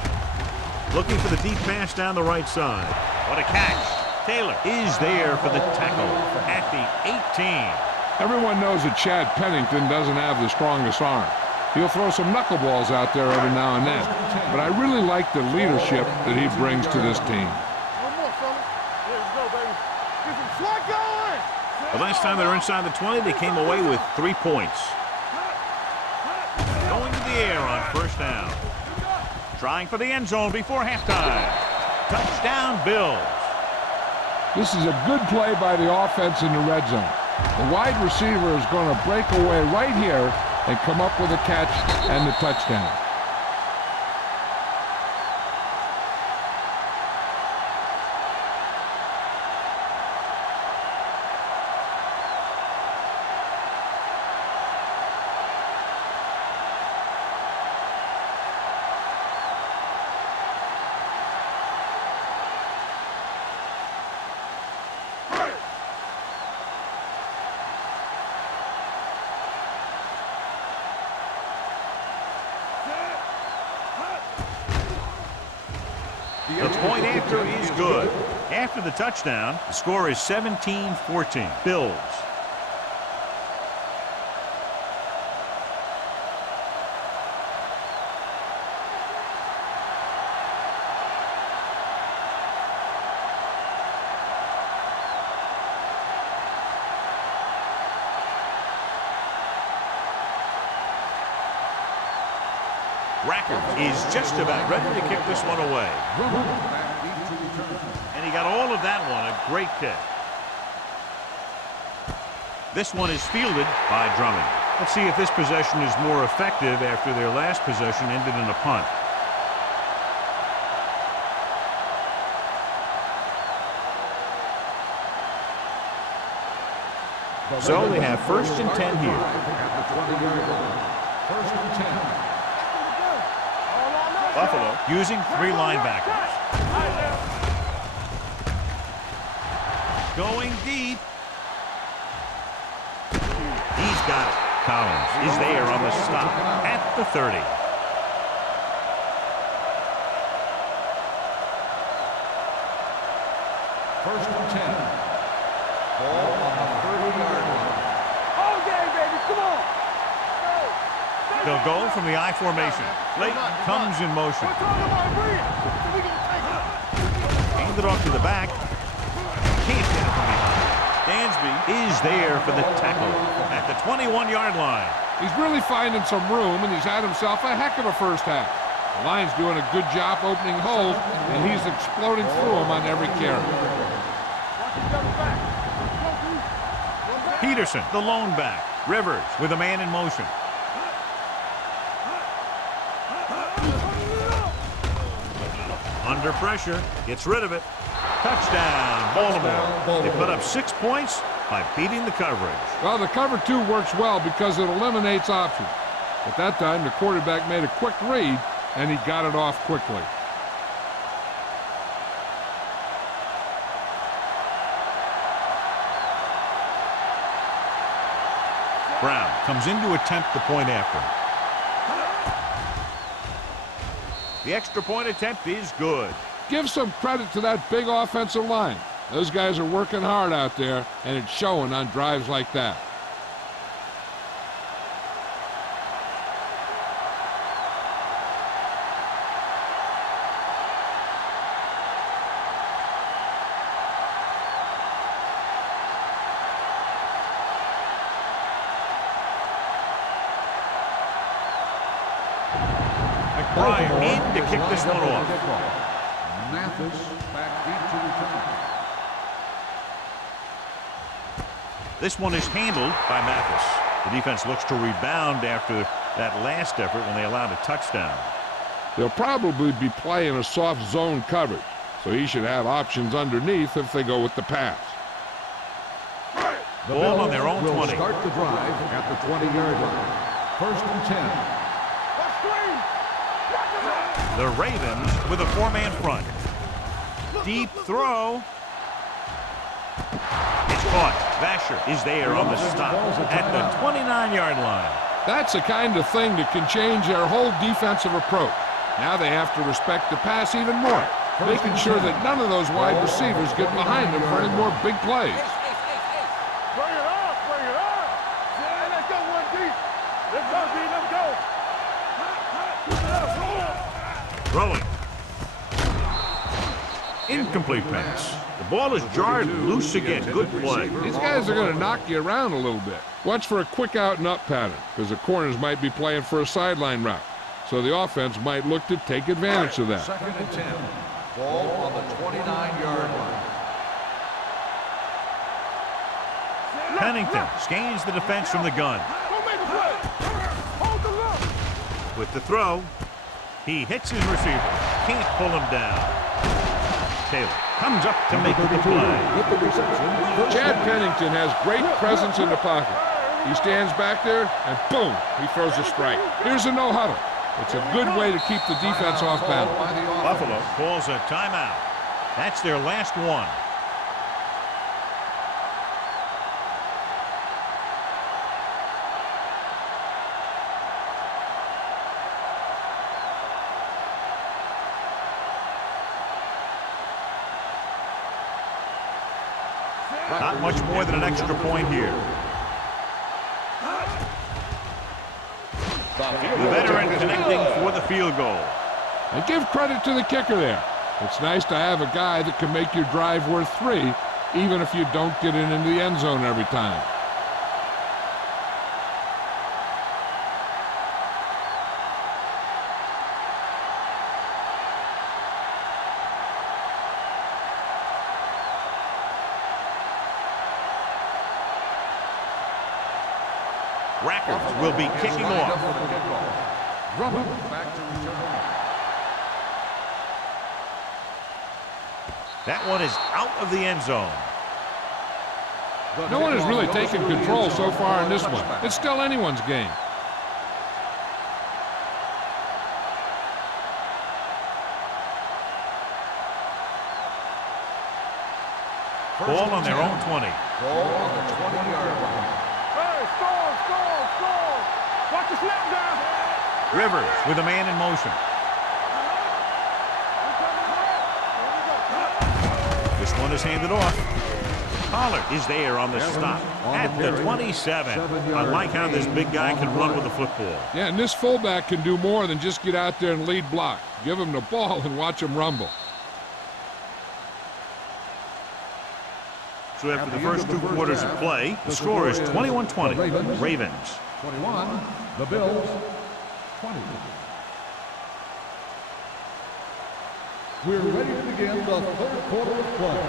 Looking for the deep pass down the right side. What a catch. Taylor is there for the tackle at the 18. Everyone knows that Chad Pennington doesn't have the strongest arm. He'll throw some knuckleballs out there every now and then. But I really like the leadership that he brings to this team. One more, fellas. There you go, baby. Get some swag going. The last time they were inside the 20, they came away with 3 points. Going to the air on first down. Trying for the end zone before halftime. Touchdown, Bills. This is a good play by the offense in the red zone. The wide receiver is going to break away right here and come up with a catch and the touchdown. The point after is good. After the touchdown, the score is 17-14. Bills. Racker is just about ready to kick this one away. And he got all of that one, a great kick. This one is fielded by Drummond. Let's see if this possession is more effective after their last possession ended in a punt. So they have 1st and 10 here. First and 10. Buffalo using 3 linebackers. Going deep. He's got it. Collins is there on the stop at the 30. First and 10. Ball on the 30-yard line. All game, baby. Come on. They'll go from the I formation. Layton comes in motion. Handed off to the back. Can't get it from behind. Dansby is there for the tackle at the 21-yard line. He's really finding some room, and he's had himself a heck of a first half. The Lions doing a good job opening holes, and he's exploding through them on every carry. Peterson, the lone back. Rivers with a man in motion. Under pressure, gets rid of it. Touchdown, Baltimore. They put up 6 points by beating the coverage. Well, the cover 2 works well because it eliminates options. At that time, the quarterback made a quick read, and he got it off quickly. comes in to attempt the point after. The extra point attempt is good. Give some credit to that big offensive line. Those guys are working hard out there, and it's showing on drives like that. Bryant in to kick this one off. Mathis back deep to return. This one is handled by Mathis. The defense looks to rebound after that last effort when they allowed a touchdown. They'll probably be playing a soft zone coverage, so he should have options underneath if they go with the pass. The Ball on Bills their own will 20. start the drive at the 20-yard line. First and 10. The Ravens with a four-man front. Deep throw. It's caught. Vasher is there on the stop at the 29-yard line. That's the kind of thing that can change their whole defensive approach. Now they have to respect the pass even more, making sure that none of those wide receivers get behind them for any more big plays. Bring it up, bring it up. Yeah, let's go one deep. Let's go, D, let's go. Throwing. Incomplete pass. The ball is jarred loose again. Good play. These guys are going to knock you around a little bit. Watch for a quick out and up pattern, because the corners might be playing for a sideline route. So the offense might look to take advantage of that. Second and 10. Ball on the 29-yard line. Pennington scans the defense from the gun. Don't make a play. Hold the look. With the throw, he hits his receiver. Can't pull him down. Taylor comes up to make the play. With the reception. Chad Pennington has great presence in the pocket. He stands back there, and boom, he throws a strike. Here's a no-huddle. It's a good way to keep the defense off balance. Buffalo calls a timeout. That's their last one. Not much more than an extra point here. The veteran connecting for the field goal. And give credit to the kicker there. It's nice to have a guy that can make your drive worth 3, even if you don't get it into the end zone every time. Rackers will be kicking off. Drummond back to return. That one is out of the end zone. No one has really taken control so far in this one. It's still anyone's game. Ball on their own 20. Ball on the 20-yard line. Hey, score. Watch the snap down. Rivers with a man in motion. This one is handed off. Pollard is there on the stop at the 27. I like how this big guy can run with the football. Yeah, and this fullback can do more than just get out there and lead block. Give him the ball and watch him rumble. So after the first 2 quarters of play, the score is 21-20. Ravens. 21. The Bills. 20. We're ready to begin the third quarter of play.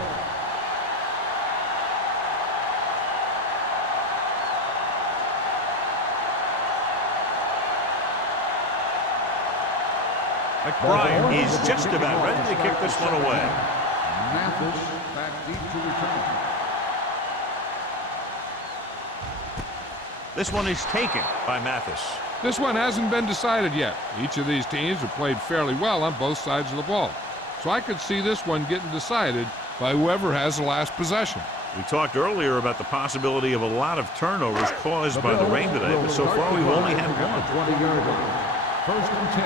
McBride is just about ready to kick this one away. Mathis back deep to return. This one is taken by Mathis. This one hasn't been decided yet. Each of these teams have played fairly well on both sides of the ball. So I could see this one getting decided by whoever has the last possession. We talked earlier about the possibility of a lot of turnovers caused by the rain today, but so far we've only had one. 20-yard line. First and 10.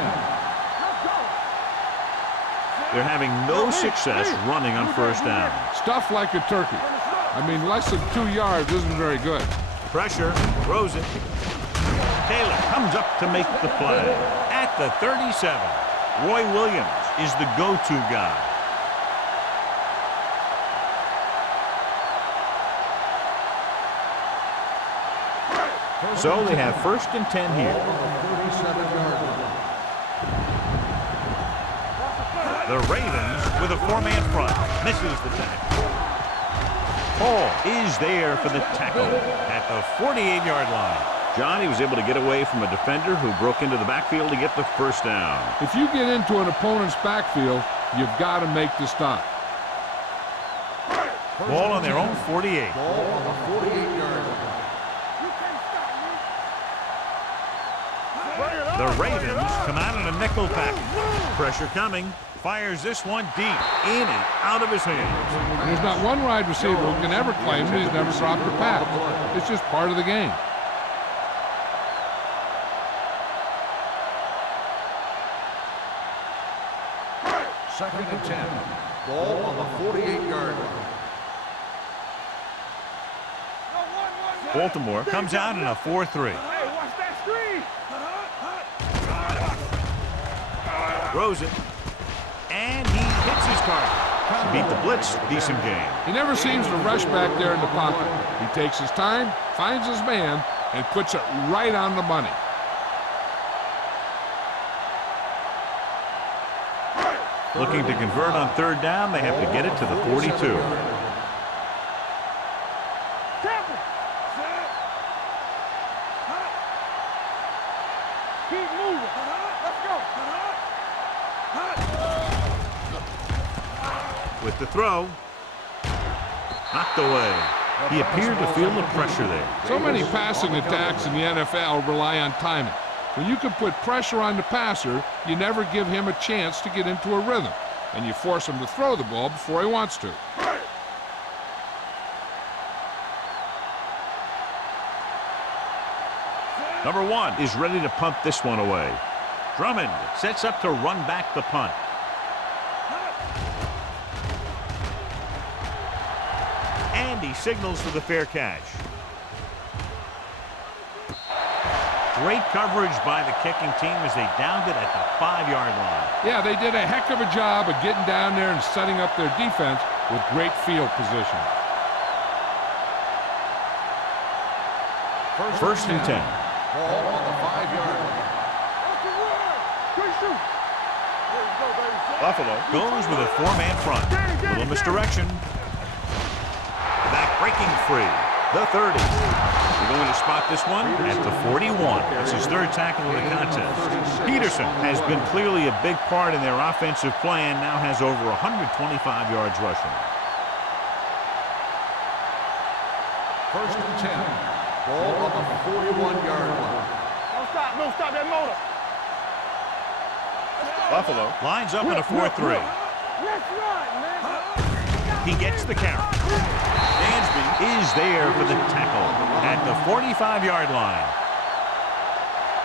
They're having no success running on first down. Stuff like a turkey. I mean, less than 2 yards isn't very good. Pressure, throws it. Taylor comes up to make the play. At the 37, Roy Williams is the go-to guy. So they have first and 10 here. The Ravens with a 4-man front. Misses the tackle. Hall is there for the tackle at the 48-yard line. John, he was able to get away from a defender who broke into the backfield to get the first down. If you get into an opponent's backfield, you've got to make the stop. Ball on their own 48. Ball on the 48-yard line. The Ravens come out in a nickel package. Pressure coming. Fires this one deep, in and out of his hands. There's not one wide receiver who can ever claim that he's never dropped a pass. It's just part of the game. Second and 10. Ball on the 48-yard line. Baltimore comes out in a 4-3. Hey, watch that screen. Throws it. And he hits his target. To beat the blitz, decent game. He never seems to rush back there in the pocket. He takes his time, finds his man, and puts it right on the money. Looking to convert on third down, they have to get it to the 42. Keep moving. Let's go. With the throw. Knocked away. He appeared to feel the pressure there. So many passing attacks in the NFL rely on timing. When you can put pressure on the passer, you never give him a chance to get into a rhythm, and you force him to throw the ball before he wants to. Number 1 is ready to punt this one away. Drummond sets up to run back the punt. And he signals for the fair catch. Great coverage by the kicking team as they downed it at the 5-yard line. Yeah, they did a heck of a job of getting down there and setting up their defense with great field position. First and 10. Ball on the 5-yard line. Buffalo goes with a 4-man front. Little misdirection. Back breaking free. The 30. They're going to spot this one at the 41. It's his third tackle of the contest. Peterson has been clearly a big part in their offensive plan. Now has over 125 yards rushing. First and 10. Ball on the 41-yard line. Don't stop that motor. Buffalo lines up in a 4-3. Let's run, man. He gets the carry. Dansby is there for the tackle at the 45-yard line.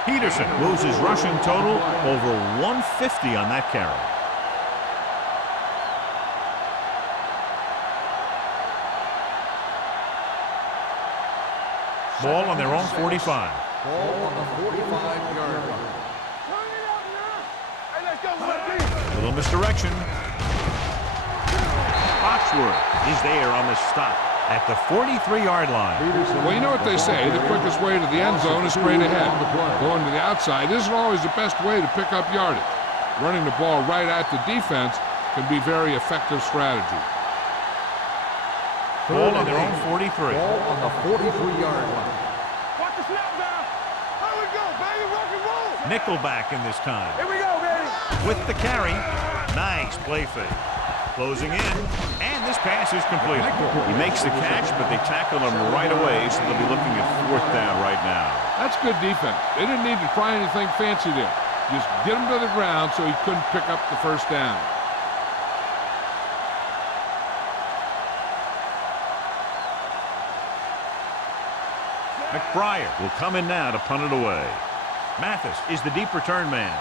Peterson moves his rushing total over 150 on that carry. Ball on their own 45. Ball on the 45-yard line. Hey, let's go, buddy. Little misdirection. Foxworth is there on the stop at the 43-yard line. Well, you know what they say, the quickest way to the end zone is straight ahead. Going to the outside isn't always the best way to pick up yardage. Running the ball right at the defense can be very effective strategy. Ball on their own 43. Ball on the 43-yard line. Watch the snap down. Here we go, baby. Rock and roll. Nickelback in this time. Here we go, baby. With the carry. Nice play fake. Closing in. And this pass is completed. He makes the catch, but they tackle him right away, so they'll be looking at fourth down right now. That's good defense. They didn't need to try anything fancy there. Just get him to the ground so he couldn't pick up the first down. McBriar will come in now to punt it away. Mathis is the deep return man.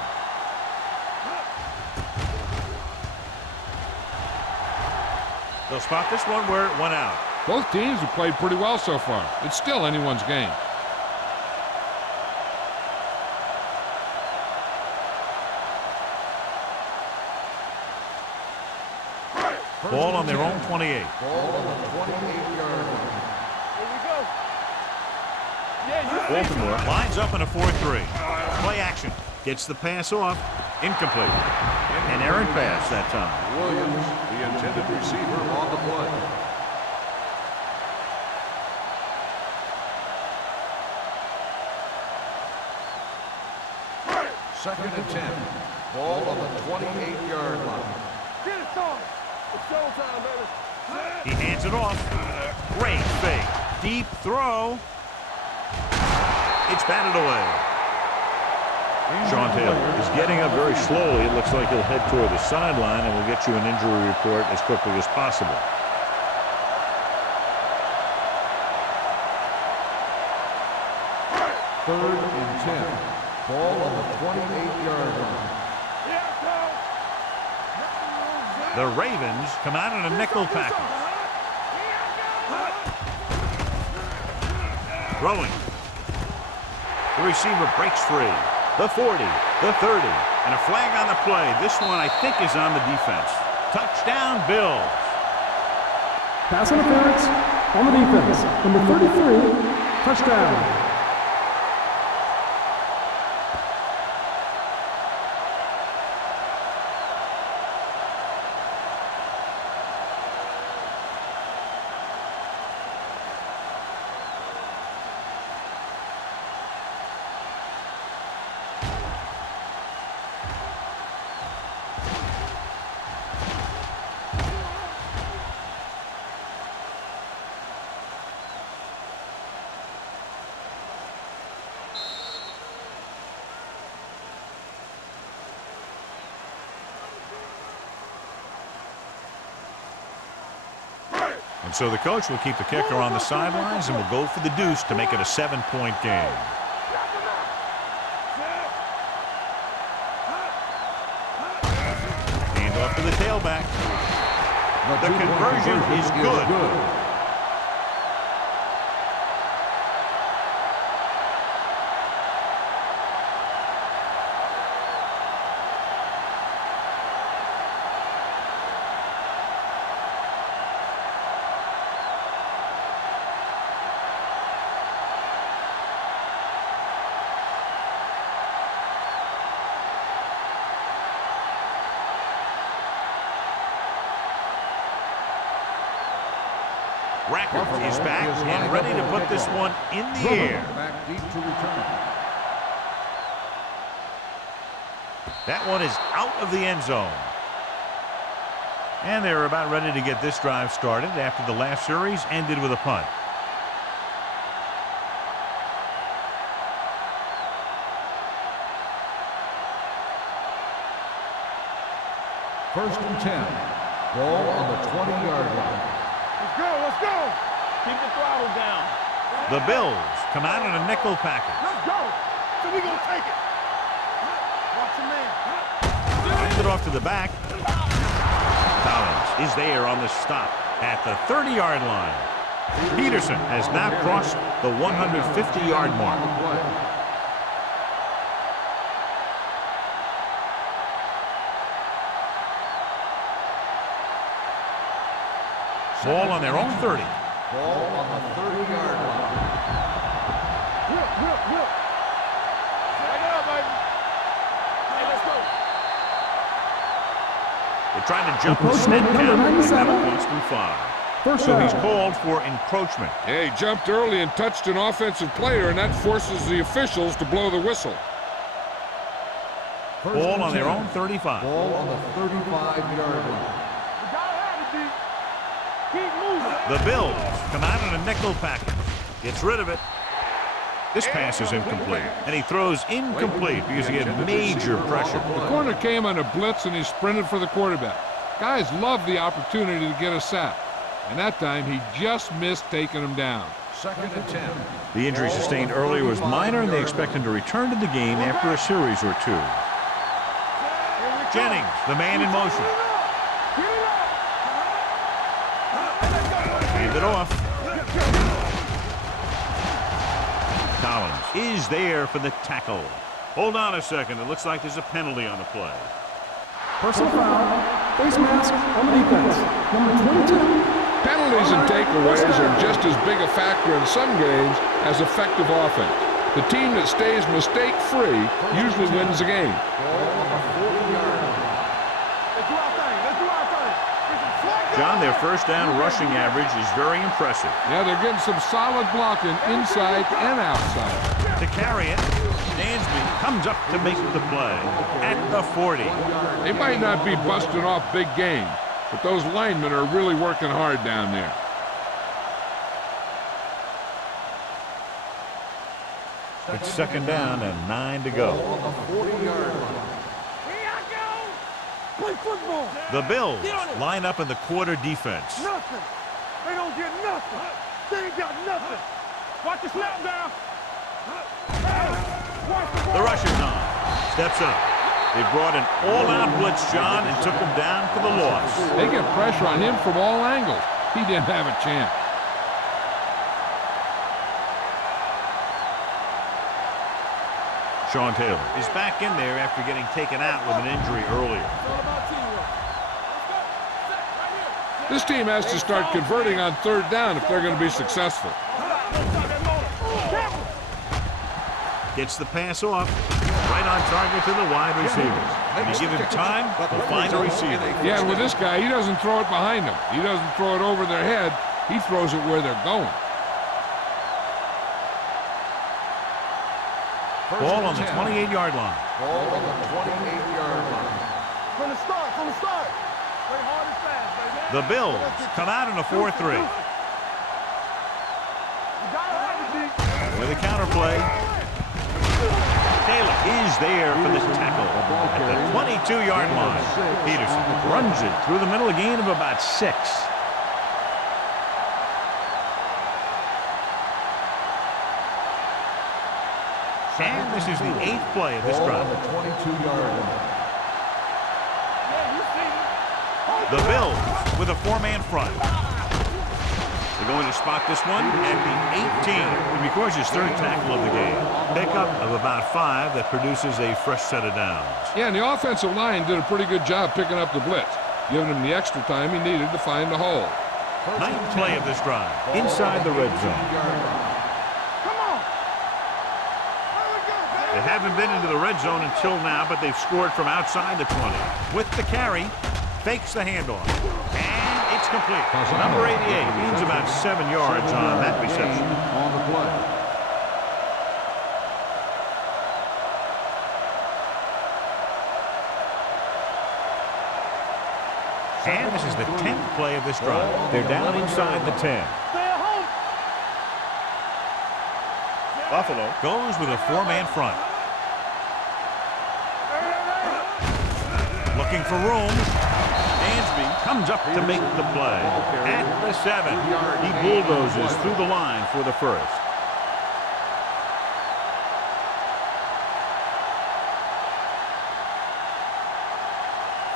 They'll spot this one where it went out. Both teams have played pretty well so far. It's still anyone's game. Ball on their own 28. Ball on the 28-yard line. Here we go. Yeah, you Baltimore lines up in a 4-3. Play action. Gets the pass off. Incomplete. An errant pass that time. Williams, the intended receiver on the play. Second and 10. Ball on the 28-yard line. get it started. It's showtime, baby. He hands it off. Great fake. Deep throw. It's batted away. Sean Taylor is getting up very slowly. It looks like he'll head toward the sideline, and we'll get you an injury report as quickly as possible. Third and 10. Ball on the 28-yard line. The Ravens come out in a nickel package. Throwing. The receiver breaks free. The 40, the 30, and a flag on the play. This one, I think, is on the defense. Touchdown, Bills. Pass interference on the defense. Number 33, touchdown. And so the coach will keep the kicker on the sidelines and will go for the deuce to make it a 7-point game. Hand off to the tailback. The conversion is good. Rackert is back and ready to put this one in the air. Back deep to return. That one is out of the end zone. And they're about ready to get this drive started after the last series ended with a punt. First and 10. Ball on the 20-yard line. Let's go, let's go. Keep the throttle down. The Bills come out in a nickel package. Let's go. So we gonna take it. Watch your man. Hand it off to the back. Collins is there on the stop at the 30-yard line. Peterson has now crossed the 150-yard mark. Ball on their own 30. Ball on the 30-yard line. Whip. Back it up, baby. Hey, let's go. They tried to jump the Encroachment, snap number count, and 97. that'll cost him 5. First So he's down. called for encroachment. Yeah, he jumped early and touched an offensive player, and that forces the officials to blow the whistle. First Ball and on their 10. own 35. Ball on the 35-yard line. We gotta have it, D. Keep moving. The Bills come out in a nickel package. Gets rid of it. This pass is incomplete, and he throws incomplete because he had major pressure. The corner came on a blitz, and he sprinted for the quarterback. Guys love the opportunity to get a sack, and that time he just missed taking him down. Second and 10. The injury sustained earlier was minor, and they expect him to return to the game after a series or two. Jennings, the man in motion. Hand it off. Collins is there for the tackle. Hold on a second. It looks like there's a penalty on the play. Personal foul. Face mask on the defense. Number 22. Penalties and takeaways are just as big a factor in some games as effective offense. The team that stays mistake-free usually wins the game. John, their first down rushing average is very impressive. Yeah, they're getting some solid blocking inside and outside. To carry it, Dansby comes up to make the play at the 40. They might not be busting off big games, but those linemen are really working hard down there. It's second down and 9 to go. Play football. The Bills line up in the quarter defense. Nothing. They don't get nothing. They ain't got nothing. Watch the snap down. The rusher's on. Steps up. They brought an all-out blitz, John, and took him down for the loss. They get pressure on him from all angles. He didn't have a chance. Sean Taylor is back in there after getting taken out with an injury earlier. This team has to start converting on third down if they're going to be successful. Gets the pass off. Right on target to the wide receivers. If you give him time, he'll find a receiver. Yeah, and with this guy, he doesn't throw it behind them. He doesn't throw it over their head. He throws it where they're going. Ball on the 28-yard line. Ball on the 28-yard line. From the start, from the start. Play hard and fast, baby. The Bills come out in a 4-3. With a counter play. Taylor is there for the tackle at the 22-yard line. Peterson runs it through the middle, a gain of about 6. And this is the 8th play of this drive. The 22-yard line. The Bills with a 4-man front. They're going to spot this one at the 18. And records his 3rd tackle of the game. Pickup of about 5 that produces a fresh set of downs. Yeah, and the offensive line did a pretty good job picking up the blitz, giving him the extra time he needed to find the hole. 9th play of this drive. Inside the red zone. Come on. They haven't been into the red zone until now, but they've scored from outside the 20. With the carry, fakes the handoff. And it's complete. Number 88 gains about 7 yards on that reception. On the play. And this is the 10th play of this drive. They're down inside the 10. Stay at home. Buffalo goes with a 4-man front. Looking for room. Dansby comes up to make the play. At the 7, he bulldozes through the line for the first.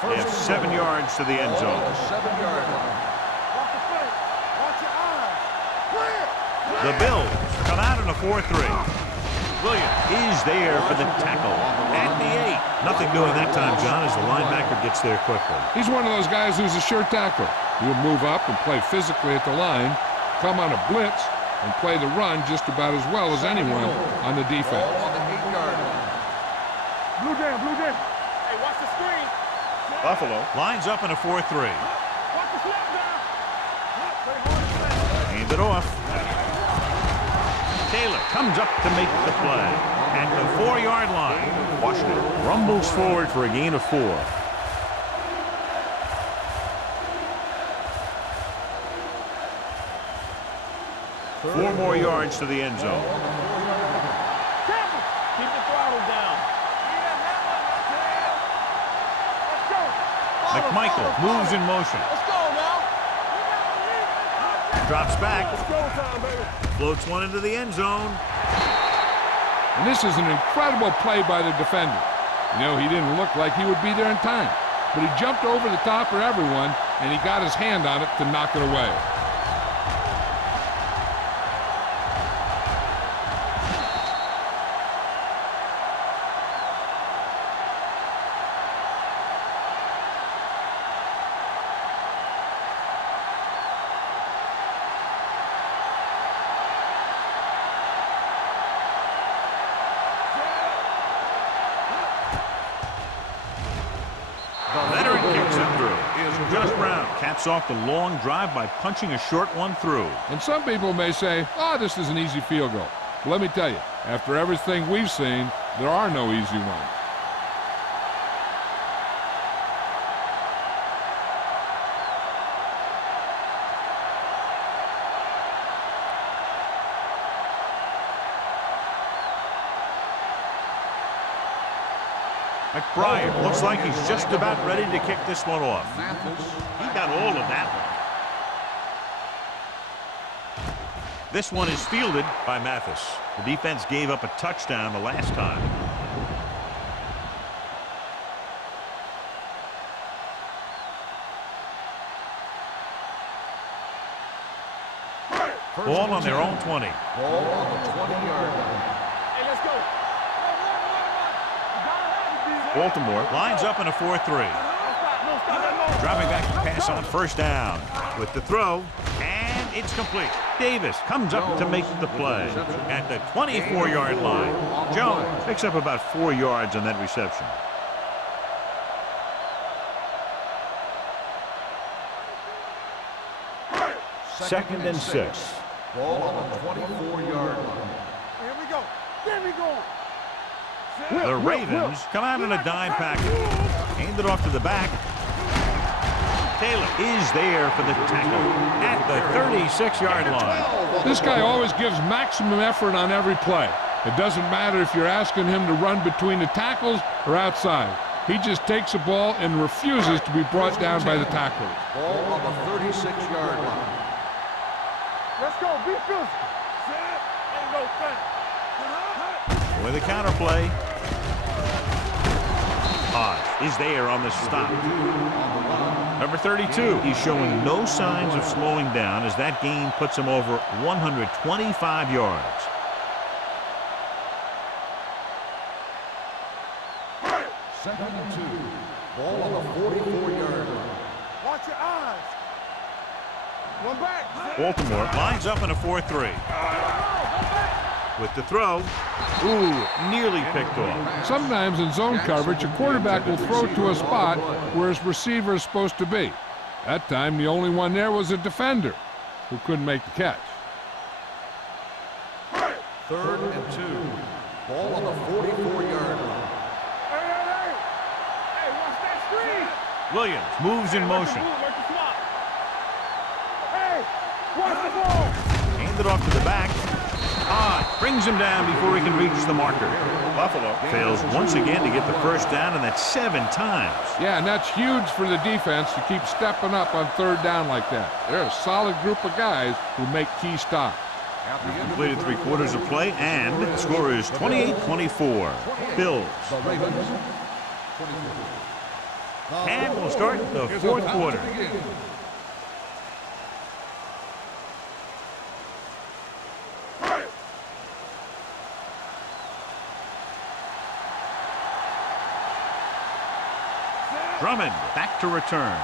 They have 7 yards to the end zone. 7-yard line. Watch the foot. Watch your eyes. Clear. The Bills come out in a 4-3. Williams is there for the tackle at the 8. Nothing doing that time, John, as the linebacker gets there quickly. He's one of those guys who's a sure tackler. He'll move up and play physically at the line, come on a blitz, and play the run just about as well as anyone on the defense. On the 8-yard line. Blue down, blue down. Hey, watch the screen. Buffalo lines up in a 4-3. Watch the snap down. Play hard and fast. Hand it off. Taylor comes up to make the play at the 4-yard line. Washington rumbles forward for a gain of 4. Four more yards to the end zone. Keep the throttle down. McMichael moves in motion. Let's go now. Drops back. It's go time, baby. Floats one into the end zone. And this is an incredible play by the defender. You know, he didn't look like he would be there in time, but he jumped over the top of everyone, and he got his hand on it to knock it away. The veteran kicks it through. Is Gus Brown caps off the long drive by punching a short one through. And some people may say, oh, this is an easy field goal. But let me tell you, after everything we've seen, there are no easy ones. McBride looks like he's just about ready to kick this one off. He got all of that one. This one is fielded by Mathis. The defense gave up a touchdown the last time. Ball on their own 20. Ball on the 20-yard line. Hey, let's go. Baltimore lines up in a 4-3. Dropping back to pass on first down. With the throw, and it's complete. Davis comes up to make the play at the 24-yard line. Jones picks up about 4 yards on that reception. Second and 6. Ball on the 24-yard line. Here we go. There we go. The Ravens come out in a dime package. Hand it off to the back. Taylor is there for the tackle at the 36-yard line. This guy always gives maximum effort on every play. It doesn't matter if you're asking him to run between the tackles or outside. He just takes the ball and refuses to be brought down by the tacklers. Ball on the 36-yard line. Let's go. Be physical. Ain't no thing. With a counterplay. Hodge is there on the stop. Number 32. He's showing no signs of slowing down as that gain puts him over 125 yards. Second and 2. Ball on the 44-yard line. Watch your eyes. One back. Baltimore lines up in a 4-3. With the throw. Ooh, nearly picked off. Sometimes in zone coverage, a quarterback will throw to a spot where his receiver is supposed to be. That time, the only one there was a defender who couldn't make the catch. Third and 2. Ball on the 44-yard line. Hey, watch that screen. Williams moves in motion. Hey, watch the ball. Hand it off to the back. Brings him down before he can reach the marker. Buffalo fails once again to get the first down, and that's 7 times. Yeah, and that's huge for the defense to keep stepping up on third down like that. They're a solid group of guys who make key stops. We've completed 3 quarters of play, and the score is 28-24. Bills. The Ravens. And we'll start the fourth quarter. Drummond back to return.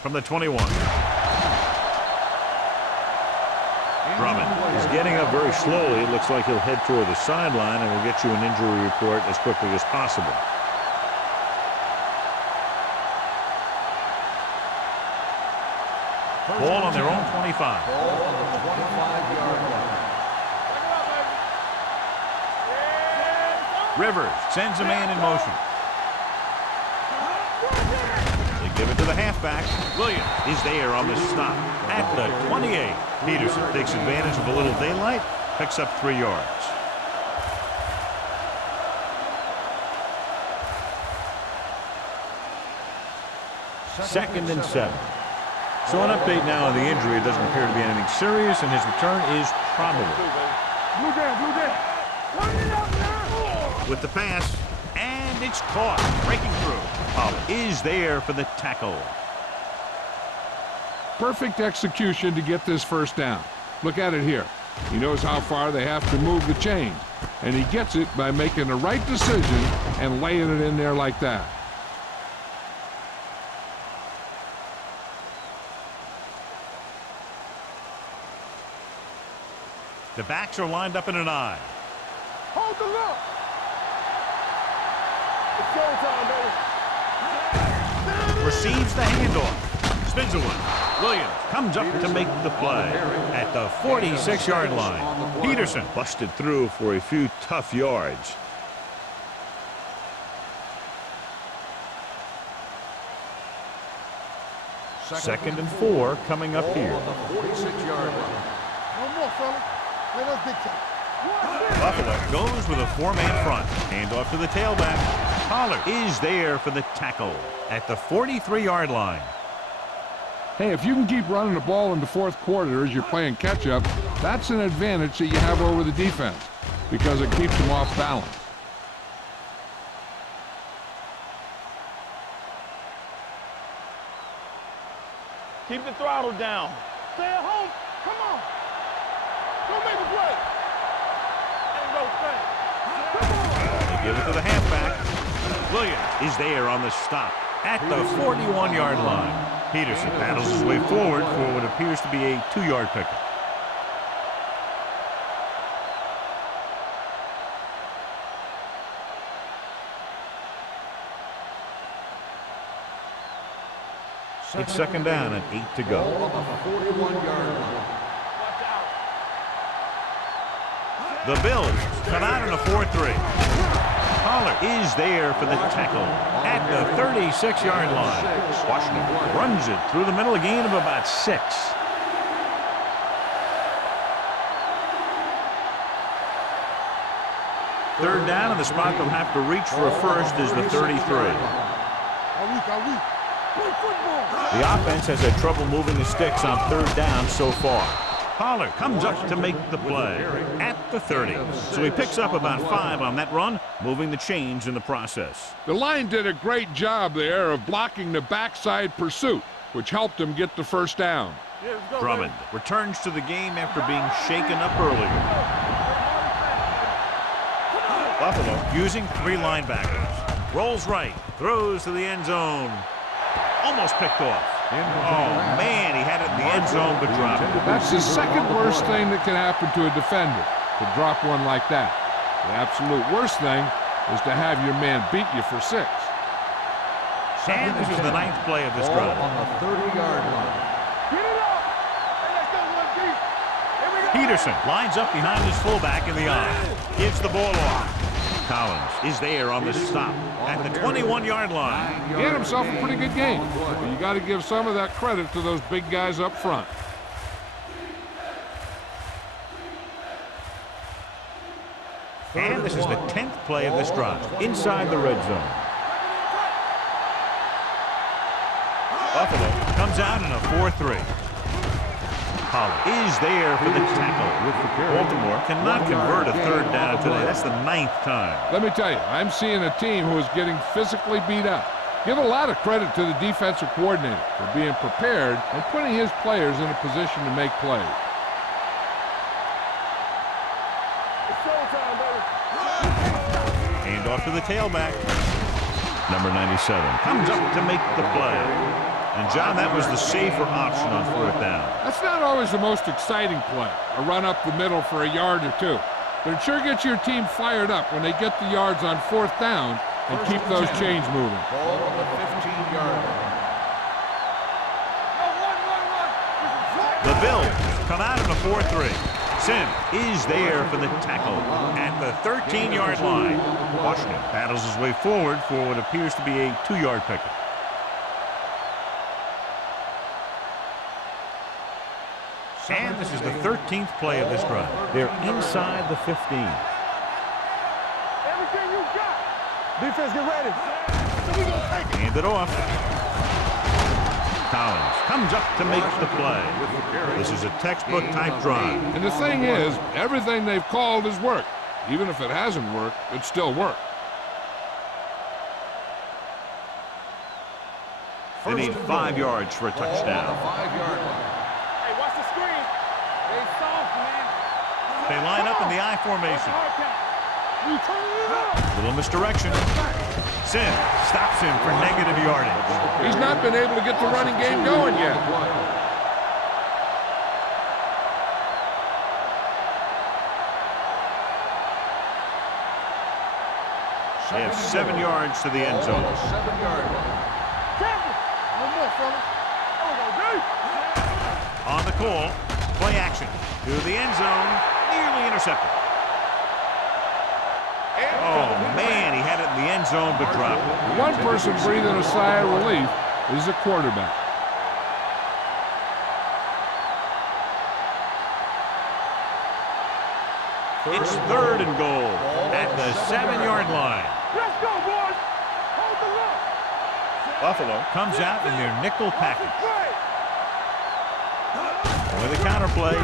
From the 21. Drummond is getting up very slowly. It looks like he'll head toward the sideline, and we'll get you an injury report as quickly as possible. Ball on their own 25. Ball on the 25-yard line. Rivers sends a man in motion. They give it to the halfback. Williams is there on the stop at the 28. Peterson takes advantage of a little daylight, picks up 3 yards. 2nd and 7. So an update now on the injury. It doesn't appear to be anything serious, and his return is probable. Blue down, blue down. Run it up now. With the pass, and it's caught, breaking through. Pollard is there for the tackle. Perfect execution to get this first down. Look at it here. He knows how far they have to move the chains, and he gets it by making the right decision and laying it in there like that. The backs are lined up in an I. Hold the look. It's showtime, baby. Receives the handoff. Spins away. Williams comes up to make the play at the 46-yard line. Peterson busted through for a few tough yards. Second and 4 coming up here. 46-yard line. No more, fella. Let us dictate. Buffalo goes with a 4-man front. Handoff to the tailback. Pollard is there for the tackle at the 43-yard line. Hey, if you can keep running the ball in the fourth quarter as you're playing catch-up, that's an advantage that you have over the defense because it keeps them off balance. Keep the throttle down. Stay at home. Come on. Go make a play. Ain't no thing. They give it to the halfback. Williams is there on the stop at the 41-yard line. Peterson paddles his way forward for what appears to be a 2-yard pickup. It's second down and 8 to go. On the 41-yard line. The Bills come out in a 4-3. Pollard is there for the tackle at the 36-yard line. Washington runs it through the middle, a gain of about 6. Third down, and the spot they'll have to reach for a first is the 33. The offense has had trouble moving the sticks on third down so far. Pollard comes up to make the play at the 30. So he picks up about 5 on that run, moving the chains in the process. The line did a great job there of blocking the backside pursuit, which helped him get the first down. Drummond returns to the game after being shaken up earlier. Buffalo using 3 linebackers. Rolls right, throws to the end zone. Almost picked off. Oh, man, he had it in the end zone, but dropped it. That's the second worst thing that can happen to a defender, to drop one like that. The absolute worst thing is to have your man beat you for 6. And this is the 9th play of this drive. On the 30-yard line. Get it up. Hey, let's go one deep. Here we go. Peterson lines up behind his fullback in the eye. Gives the ball off. Collins is there on the stop at the 21-yard line. He had himself a pretty good game, but you got to give some of that credit to those big guys up front. And this is the 10th play of this drive, inside the red zone. Buffalo comes out in a 4-3. Pollard is there for the tackle. Baltimore cannot convert a third down today. That's the 9th time. Let me tell you, I'm seeing a team who is getting physically beat up. Give a lot of credit to the defensive coordinator for being prepared and putting his players in a position to make plays. It's showtime, baby. Hand off to the tailback. Number 97 comes up to make the play. And, John, that was the safer option on 4th down. That's not always the most exciting play, a run up the middle for a yard or 2. But it sure gets your team fired up when they get the yards on 4th down and keep those chains moving. Ball on the 15-yard line. The Bills come out in a 4-3. Sim is there for the tackle at the 13-yard line. Washington battles his way forward for what appears to be a 2-yard pickup. And this is the 13th play of this drive. They're inside the 15. Everything you got. Defense, get ready. So we gonna take it. Hand it off. Collins comes up to make the play. This is a textbook type drive. And the thing is, everything they've called has worked. Even if it hasn't worked, it still worked. They need 5 yards for a touchdown. Hey, watch the screen. They soft, man. They line up in the I formation. Hard count. You turn it up. Little misdirection. Sin stops him for negative yardage. He's not been able to get the running game going yet. They have 7 yards to the end zone. 7-yard line. No more, fellas. Oh, no, dude. On the call, play action to the end zone, nearly intercepted. Oh, man, he had it in the end zone but dropped it. One person breathing a sigh of relief is the quarterback. It's 3rd and goal at the 7-yard line. Let's go, boys. Hold the look. Buffalo comes out in their nickel package. Play. With a counterplay,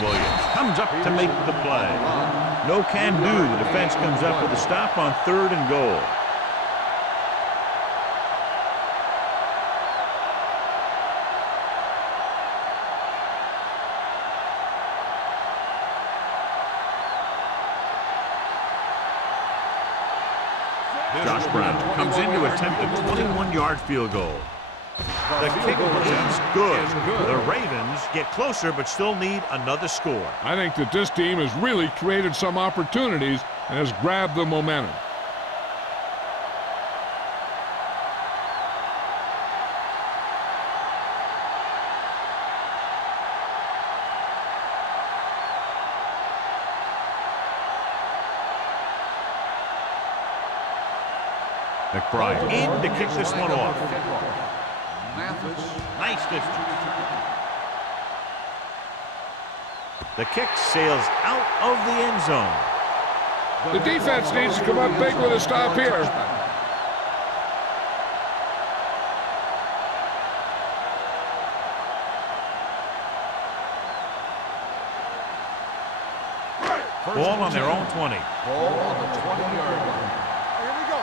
Williams comes up to make the play. No can do. The defense comes up with a stop on 3rd and goal. Josh Brown comes in to attempt a 21-yard field goal. The kick is good. The Ravens get closer but still need another score. I think that this team has really created some opportunities and has grabbed the momentum. McBride in to kick this one off. Nice distance. The kick sails out of the end zone. The defense needs to come up big with a stop here. Ball on their own 20. Ball on the 20-yard line. Here we go.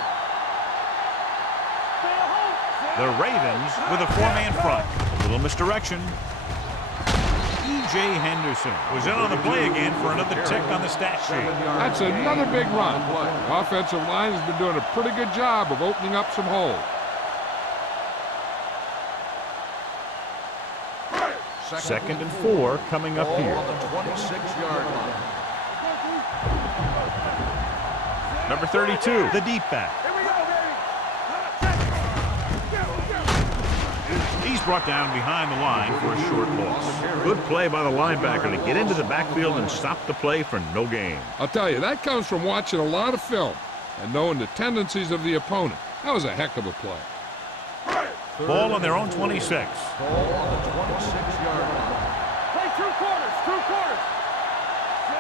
Stay at home. The Ravens with a 4-man front. A little misdirection. E.J. Henderson was in on the play again for another tick on the stat sheet. That's another big run. The offensive line has been doing a pretty good job of opening up some holes. Second and 4 coming up here. On the 26-yard line. Number 32, the deep back. Here we go, baby. He's brought down behind the line for a short loss. Good play by the linebacker to get into the backfield and stop the play for no gain. I'll tell you, that comes from watching a lot of film and knowing the tendencies of the opponent. That was a heck of a play. Ball on their own 26. Ball on the 26-yard line. Play 2 quarters, 2 quarters.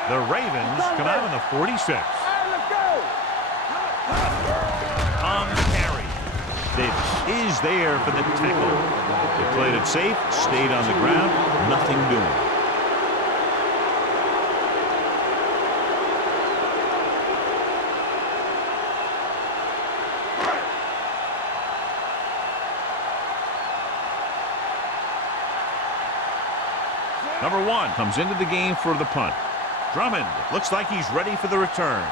The Ravens come out on the 46. All right, let's go. On the carry. Davis is there for the tackle. They played it safe, stayed on the ground, nothing doing. Number 1 comes into the game for the punt. Drummond looks like he's ready for the return.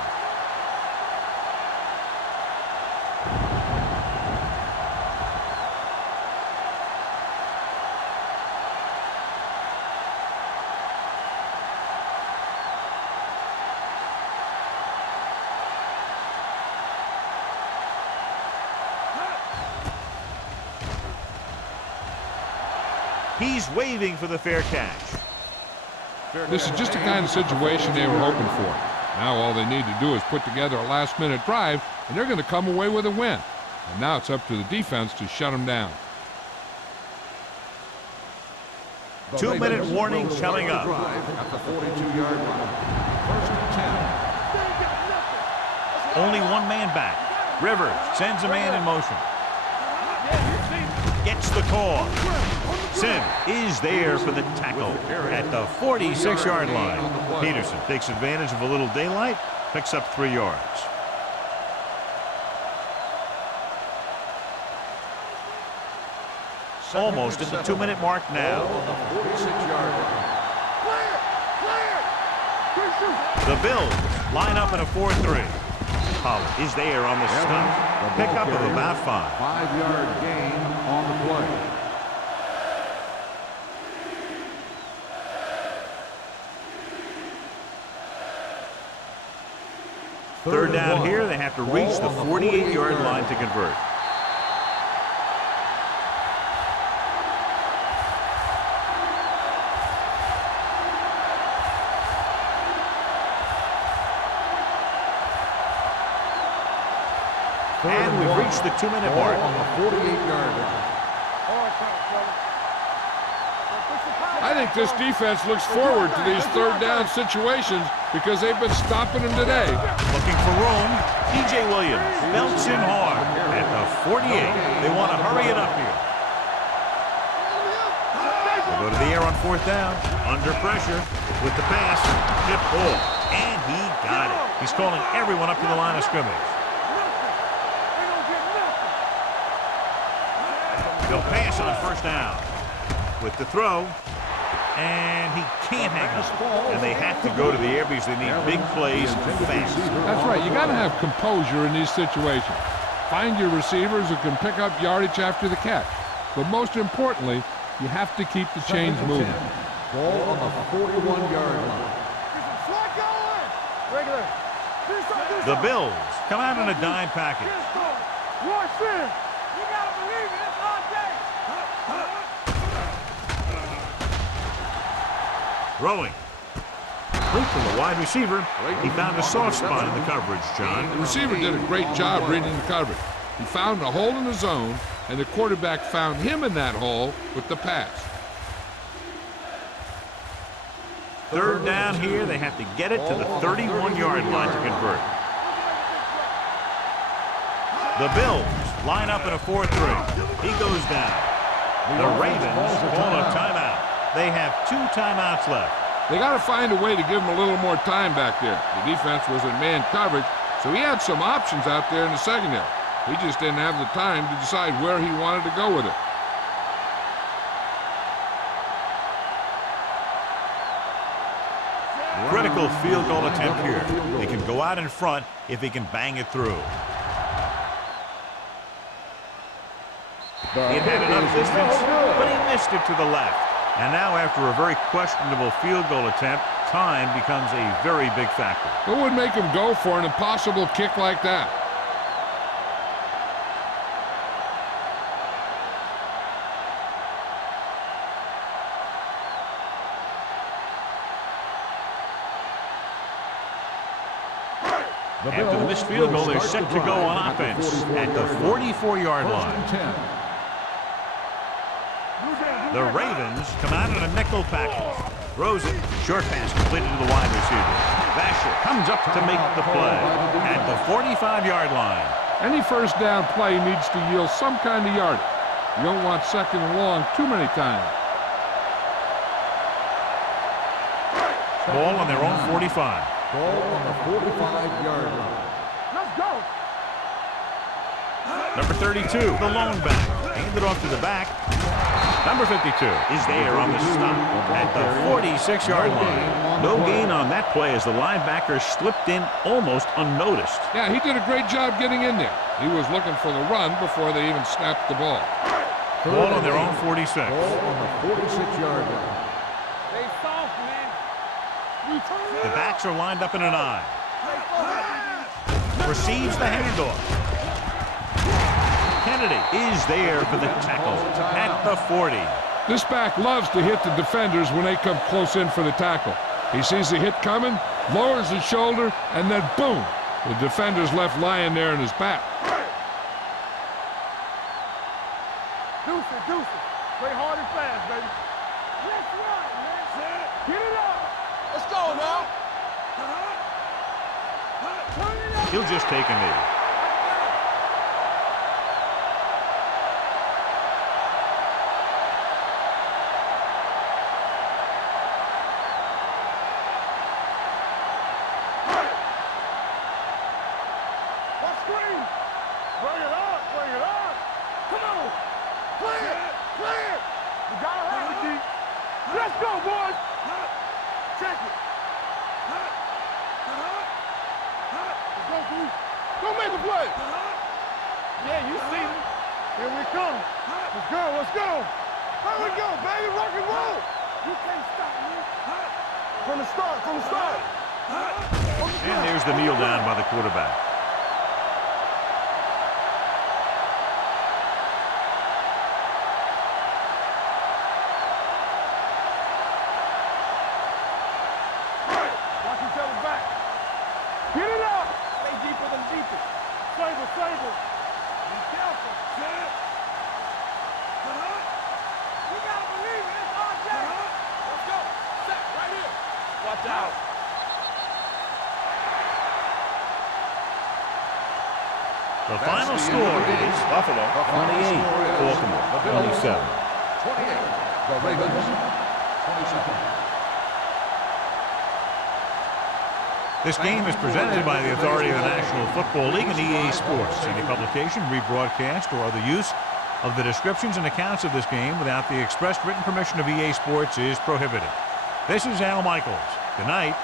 He's waving for the fair catch. This is just the kind of situation they were hoping for. Now all they need to do is put together a last-minute drive, and they're going to come away with a win. And now it's up to the defense to shut them down. 2-minute warning coming up. At the 42-yard line. First and 10. Only one man back. Rivers sends a man in motion. Yeah, you see. the call. Sim is there for the tackle at the 46-yard line. Peterson takes advantage of a little daylight, picks up 3 yards. Almost at the 2-minute mark now. The Bills line up in a 4-3. Pollard is there on the stop. Pickup of about 5. 5-yard gain on the play. Third down here, they have to reach the 48-yard line to convert. And we've reached the 2-minute mark. On the 48-yard line. I think this defense looks forward to these third down situations because they've been stopping them today. Looking for room. DJ Williams belts in hard at the 48. They want to hurry it up here. They'll go to the air on 4th down. Under pressure with the pass. Tip ball. And he got it. He's calling everyone up to the line of scrimmage. They'll pass on 1st down. With the throw. And he can't hang on. And they have to go to the air because they need big plays fast. That's right. You got to have composure in these situations. Find your receivers who can pick up yardage after the catch. But most importantly, you have to keep the chains moving. Ball on the 41-yard line. The Bills come out in a dime package. Throwing. Quick from the wide receiver. He found a soft spot in the coverage, John. The receiver did a great job reading the coverage. He found a hole in the zone, and the quarterback found him in that hole with the pass. Third down here. They have to get it to the 31-yard line to convert. The Bills line up in a 4-3. He goes down. The Ravens call a timeout. They have 2 timeouts left. They got to find a way to give him a little more time back there. The defense was in man coverage, so he had some options out there in the secondary. He just didn't have the time to decide where he wanted to go with it. Critical field goal attempt here. They can go out in front if he can bang it through. It had enough distance, but he missed it to the left. And now, after a very questionable field goal attempt, time becomes a very big factor. Who would make him go for an impossible kick like that? After the missed field goal, they're set to go on offense at the 44-yard line. The Ravens come out in a nickel package. Throws it. Short pass completed to the wide receiver. Vasher comes up to make the play at the 45-yard line. Any first down play needs to yield some kind of yardage. You don't want 2nd and long too many times. Ball on their own 45. Ball on the 45-yard line. Let's go. Number 32, the lone back. Handed off to the back. Number 52 is there on the stop at the 46-yard line. No gain on that play as the linebacker slipped in almost unnoticed. Yeah, he did a great job getting in there. He was looking for the run before they even snapped the ball. Ball on their own 46. Ball on the 46-yard line. They soft, man. The backs are lined up in an I. Receives the handoff. Kennedy is there for the tackle at the 40. This back loves to hit the defenders when they come close in for the tackle. He sees the hit coming, lowers his shoulder, and then boom, the defender's left lying there in his back. Deuce it. Play hard and fast, baby. Let's run, man. Get it up. Let's go now. He'll just take a knee. Let's go, boys. Check it. Let's go, Bruce. Go make a play. Yeah, you see them. Here we come. Let's go, let's go. Here we go, baby. Rock and roll. You can't stop me. From the start, from the start. And there's the kneel down by the quarterback. Watch each other back. Get it up. Stay deeper than deepest. Saber, saber. Be careful. We gotta believe it. It's our day. Let's go. Set right here. Watch out. The final score is Buffalo 28, Baltimore 27. 28. The Ravens, 27. This game is presented by the authority of the National Football League and EA Sports. Any publication, rebroadcast, or other use of the descriptions and accounts of this game without the expressed written permission of EA Sports is prohibited. This is Al Michaels. Good night.